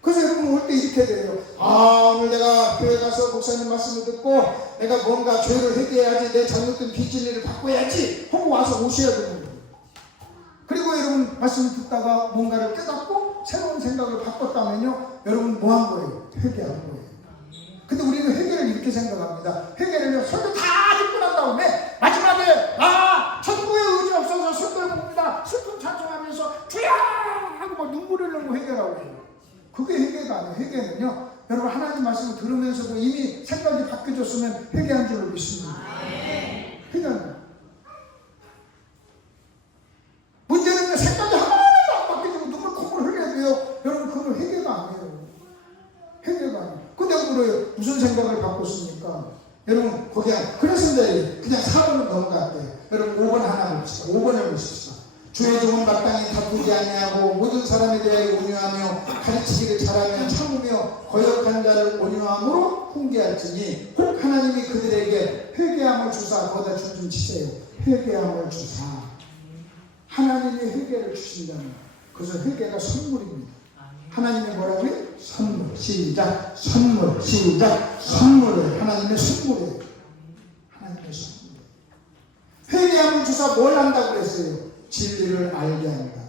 그래서 여러분 올 때 이렇게 돼요. 오늘 내가 교회 가서 목사님 말씀을 듣고 내가 뭔가 죄를 회개해야지, 내 잘못된 비진리를 바꿔야지 하고 와서 오셔야 되는 거예요. 그리고 여러분 말씀을 듣다가 뭔가를 깨닫고 새로운 생각을 바꿨다면요, 여러분 뭐 한 거예요? 회개한 거예요. 근데 우리는 회개를 이렇게 생각합니다. 회개를요, 설교 다 듣고 난 다음에 마지막에 천국에 의지 없어서 술을 먹습니다. 슬픔 찬송하면서 주야 하고 막 눈물을 흘리고 회개라고 해요. 그게 회개가 아니에요. 회개는요, 여러분 하나님 말씀을 들으면서도 이미 생각이 바뀌어졌으면 회개한 줄로 믿습니다. 회개는 문제는 생각이 하나도 안 바뀌고 눈물 콧물 흘려도요, 여러분 그건 회개가 아니에요. 생각을 갖고 있습니까? 여러분 그래서 이제 그냥 4번은 넘어갈게요. 여러분 5번 하나 봅시다. 5번을 보십시다. 주의 종은 마땅히 다투지 아니하고 모든 사람에 대하여 온유하며 가르치기를 잘하며 참으며 거역한 자를 온유함으로 훈계할지니 혹 하나님이 그들에게 회개함을 주사, 거기다 줄 좀 치세요. 회개함을 주사. 하나님이 회개를 주신다면 그것은 회개가 선물입니다. 하나님이 뭐라고 해요? 선물. 시작. 선물. 시작. 선물을. 하나님의 선물이에요. 하나님의 선물. 회개함을 주사 뭘 한다고 그랬어요? 진리를 알게 한다.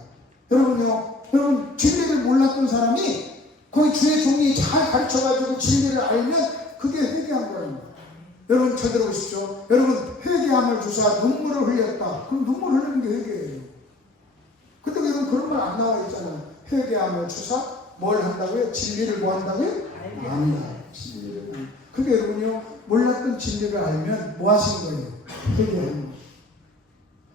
여러분요, 여러분 진리를 몰랐던 사람이 거기 주의 종이 잘 가르쳐가지고 진리를 알면 그게 회개한 거랍니다. 여러분 쳐들어보십시오. 여러분 회개함을 주사 눈물을 흘렸다. 그럼 눈물 흘리는 게 회개예요. 근데 여러분 그런 말 안 나와 있잖아요. 회개함을 주사 뭘 한다고요? 진리를 뭐 한다고요? 안다. 진리를. 그게 여러분요, 몰랐던 진리를 알면 뭐 하신 거예요? 회개하는 거예요.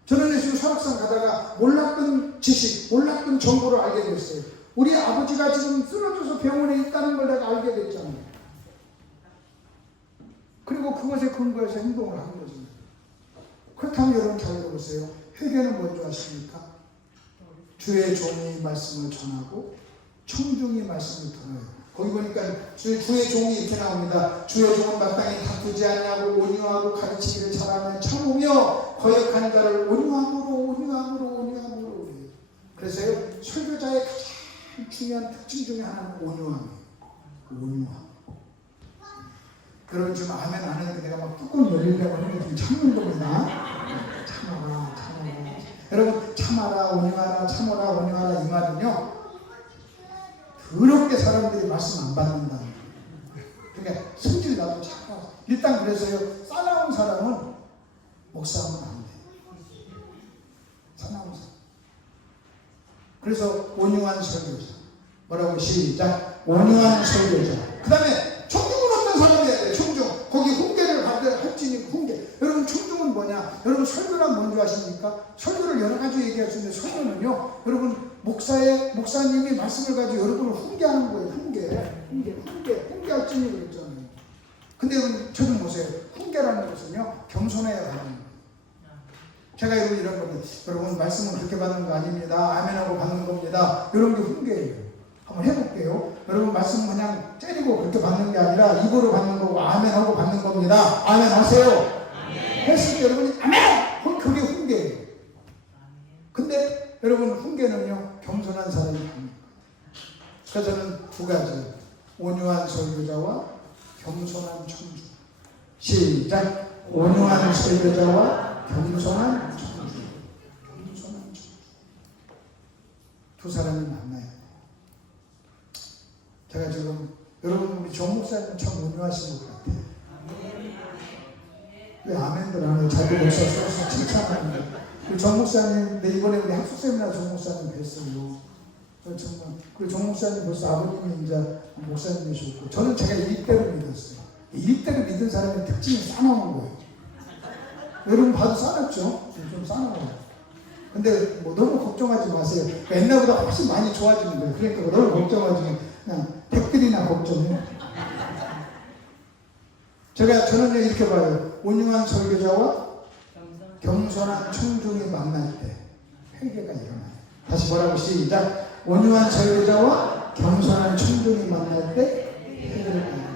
저는 지금 설악산 가다가 몰랐던 지식, 몰랐던 정보를 알게 됐어요. 우리 아버지가 지금 쓰러져서 병원에 있다는 걸 내가 알게 됐잖아요. 그리고 그것에 근거해서 행동을 한 거죠. 그렇다면 여러분 잘 들어보세요. 회개는 뭔지 아십니까? 주의 종이 말씀을 전하고 청중이 말씀을 들어요. 거기 보니까 주의 종이 이렇게 나옵니다. 주의 종은 마땅히 다투지 않냐고 온유하고 가르치기를 잘하며 참으며 거역한 자를 온유함으로. 그래서요, 설교자의 가장 중요한 특징 중에 하나는 온유함이에요. 온유함. 여러분 지금 아멘 안 하니까 내가 막 뚜껑 열리려고 하는데 지금 참는 겁니다. 참아라. 여러분 참아라, 온유하라, 참아라, 온유하라 이 말은요, 더럽게 사람들이 말씀 안 받는다. 그러니까 성질 나도 참아. 일단 그래서요, 싸나운 사람은 목사하면 안 돼. 싸나운 사람. 그래서 온유한 설교자. 뭐라고? 시작. 온유한 설교자. 그 다음에 청중은 어떤 사람이어야 돼요? 청중. 거기 훈계를 할지니 훈계. 여러분 청중은 뭐냐? 여러분 설교란 뭔지 아십니까? 설교를 여러 가지 얘기할 수 있는데 설교는요, 여러분 목사님이 말씀을 가지고 여러분을 훈계하는 거예요. 훈계할지니 그랬잖아요. 근데 여러분 저 좀 보세요. 훈계라는 것은요, 겸손해야 하는 거예요. 제가 여러분 이런 겁니다. 여러분 말씀은 그렇게 받는 거 아닙니다. 아멘하고 받는 겁니다. 이런 게 훈계예요. 한번 해볼게요. 여러분 말씀 그냥 때리고 그렇게 받는 게 아니라 입으로 받는 거고 아멘하고 받는 겁니다. 아멘 하세요. 했을 때 여러분이 아멘! 그럼 그게 훈계예요. 근데 여러분 훈계는요, 겸손한 사람이 합니다. 그래서 저는 두 가지, 온유한 설교자와 겸손한 청중. 시작. 온유한 설교자와 겸손한 청중. 두 사람이 만나야 돼요. 제가 지금 여러분 우리 정 목사님 참 온유하신 것 같아요. 왜 아멘들 안 해요? 자기 목사 써서 칭찬하는데. 우리 정 목사님, 이번에 우리 학습세미나 정 목사님 뵀어요. 정말. 그리고 정 목사님 벌써 아버님이 이제 목사님이셨고, 저는 제가 일대로 믿었어요. 일대로 믿은 사람의 특징이 싸나운 거예요. 여러분 봐도 싸놨죠? 좀 싸나워요. 근데 뭐 너무 걱정하지 마세요. 옛날보다 훨씬 많이 좋아지는 거예요. 그러니까 너무 걱정하지 그냥 댓글이나 걱정해요. 저는 이렇게 봐요. 온유한 설교자와 겸손한 청중이 만날 때 회개가 일어나요. 다시 뭐라고? 시작. 온유한 설교자와 겸손한 청중이 만날 때 회개가 일어나요.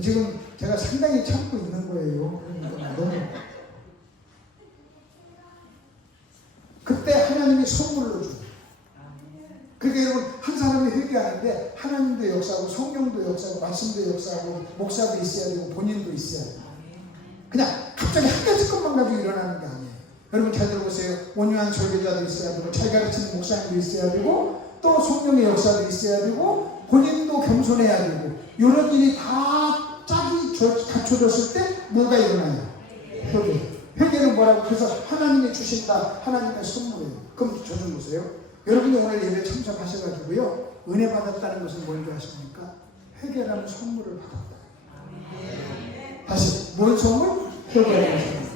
지금 제가 상당히 참고 있는 거예요. 그러니까 너무 그때 하나님이 선물로 줘요. 그러니까 여러분 한 사람이 회개하는데 하나님도 역사하고 성령도 역사하고 말씀도 역사하고 목사도 있어야 되고 본인도 있어야 돼요. 그냥 갑자기 한 가지 것만 가지고 일어나는 게 아니에요. 여러분 잘 들어보세요. 온유한 설교자도 있어야 되고 잘 가르치는 목사님도 있어야 되고 또 성령의 역사도 있어야 되고 본인도 겸손해야 되고 이런 일이 다 짝이 갖춰졌을 때 뭐가 일어나요? 회개. 회개는 뭐라고? 그래서 하나님이 주신다. 하나님의 선물이에요. 그럼 저 좀 보세요. 여러분이 오늘 예배 참석하셔가지고요, 은혜 받았다는 것은 뭔지 아십니까? 회개라는 선물을 받았다. 다시, 뭔 선물? 회개라는 선물.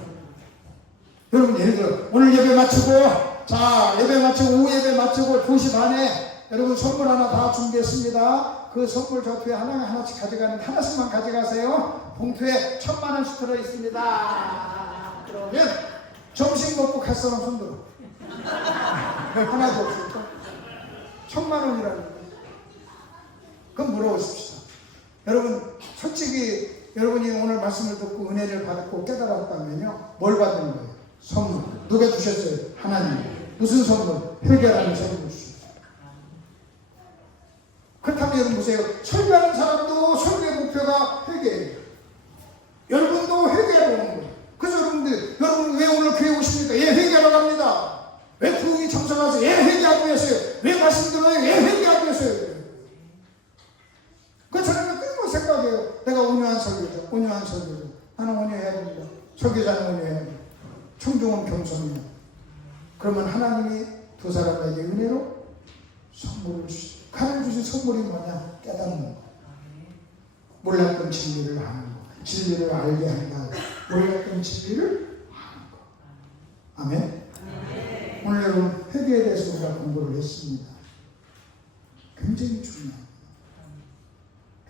여러분 예를 들어 오늘 예배 마치고, 자 예배 마치고 오후 예배 마치고 2시 반에 여러분 선물 하나 다 준비했습니다. 그 선물 저 뒤에 하나씩 가져가는데 하나씩만 가져가세요. 봉투에 1000만원씩 들어있습니다. 그러면 점심 먹고 갈 사람 손들어. 하나도 없을까? 1000만원이라는 거예요. 그럼 물어보십시다. 여러분 솔직히 여러분이 오늘 말씀을 듣고 은혜를 받았고 깨달았다면요, 뭘 받는 거예요? 선물. 누가 주셨어요? 하나님. 무슨 선물? 회개라는 선물을 주셨어요. 그렇다면 여러분 보세요. 설교하는 사람도 설교의 목표가 회개예요. 여러분도 회개하러 오는 거예요. 그래서 여러분 왜 오늘 교회 오십니까? 예, 회개하러 갑니다. 왜 부흥이 청소하세요? 예, 회개하고 계세요. 왜 말씀 들어요? 예, 회개하고 계세요. 그 저는 끊임없이 생각해요. 내가 온유한 설교자, 온유한 설교자. 나는 온유해야 됩니다. 설교자는 온유해야 됩니다. 청중은 겸손해야 됩니다. 그러면 하나님이 두 사람에게 은혜로 선물을 주시죠. 하나님 주신 선물이 뭐냐? 깨닫는 거. 몰랐던 진리를 아는 거. 진리를 알게 한다. 몰랐던 진리를 아는 거. 아멘? 오늘 여러분 회개에 대해서 우리가 공부를 했습니다. 굉장히 중요합니다.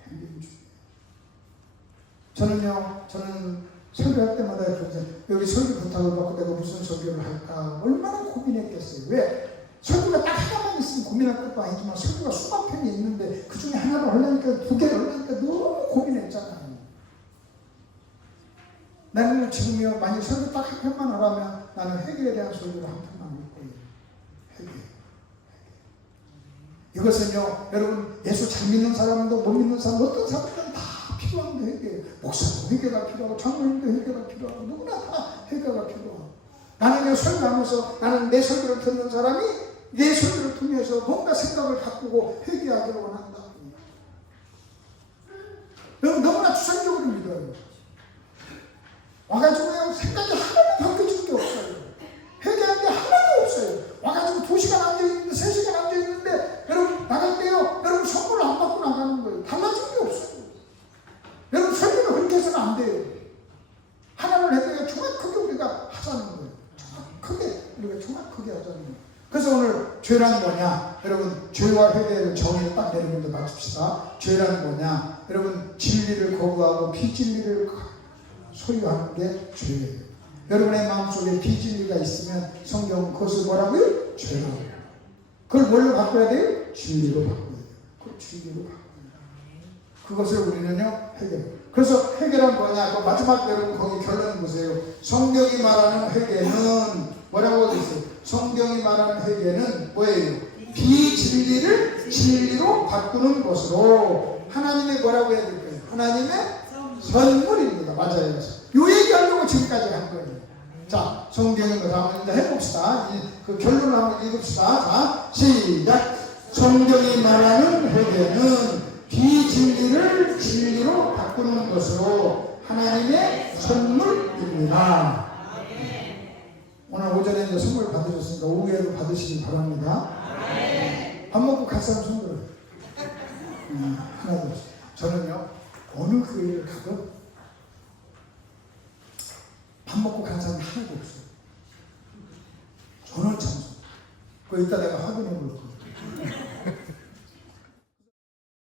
굉장히 중요해요. 저는 설교할 때마다 여기 설교 부탁을 받고 내가 무슨 설교를 할까 얼마나 고민했겠어요. 왜? 설교가 딱 하나만 있으면 고민할 것도 아니지만 설교가 수만 편이 있는데 그 중에 하나를 하려니까 두 개를 하려니까 너무 고민했잖아요. 나는 지금요, 만약 설교 딱 한 편만 하라면 나는 회개에 대한 설교를 한 편만 할 거예요. 회개. 이것은요, 여러분 예수 잘 믿는 사람도 못 믿는 사람, 어떤 사람들은 다 필요한 게 회개예요. 목사도 회개가 필요하고 장로님도 회개가 필요하고 누구나 다 회개가 필요하고. 나는요, 설교하면서 나는 내 설교를 듣는 사람이 내 설교를 통해서 뭔가 생각을 바꾸고 회개하기를 원한다. 너무나 추상적으로 믿어요. 와가지고요, 생각이 하나도 바뀌어질 게 없어요. 회개할 게 하나도 없어요. 와가지고 2시간 앉아있는데 3시간 앉아있는데 여러분 나갈 때요, 여러분 선물을 안 받고 나가는 거예요. 달라진 게 없어요. 여러분 설교는 그렇게 해서는 안 돼요. 하나를 해도 정확하게 우리가 하자는 거예요. 정확하게 하자는 거예요. 그래서 오늘 죄란 뭐냐? 여러분 죄와 회개를 정의를 딱 내리면서 맞춥시다. 죄란 뭐냐? 여러분 진리를 거부하고 비진리를 소유하는 게 죄예요. 여러분의 마음속에 비진리가 있으면 성경은 그것을 뭐라고요? 죄라고 해요. 그걸 뭘로 바꿔야 돼요? 진리로 바꿔야 돼요. 그걸 진리로 바꿔야 돼요. 그것을 우리는요, 해결. 그래서 해결은 뭐냐? 그 마지막 여러분 거기 결론 보세요. 성경이 말하는 회개는 뭐라고 되어 있어요? 성경이 말하는 회개는 뭐예요? 비진리를 진리로 바꾸는 것으로 하나님의 뭐라고 해야 될까요? 하나님의 선물입니다. 맞아요. 요 얘기하려고 지금까지 한 거예요. 자, 성경을 한번 해봅시다. 그 결론을 한번 읽읍시다. 자, 시작. 성경이 말하는 회개는 비진리를 진리로 바꾸는 것으로 하나님의 선물입니다. 오늘 오전에 이제 선물 받으셨으니까 오후에도 받으시기 바랍니다. 밥 먹고 갈 사람 손 들어요. 하나 둘. 저는요, 어느 교회를 가도 밥 먹고 간 사람이 하나도 없어요. 저는 참. 그 이따 내가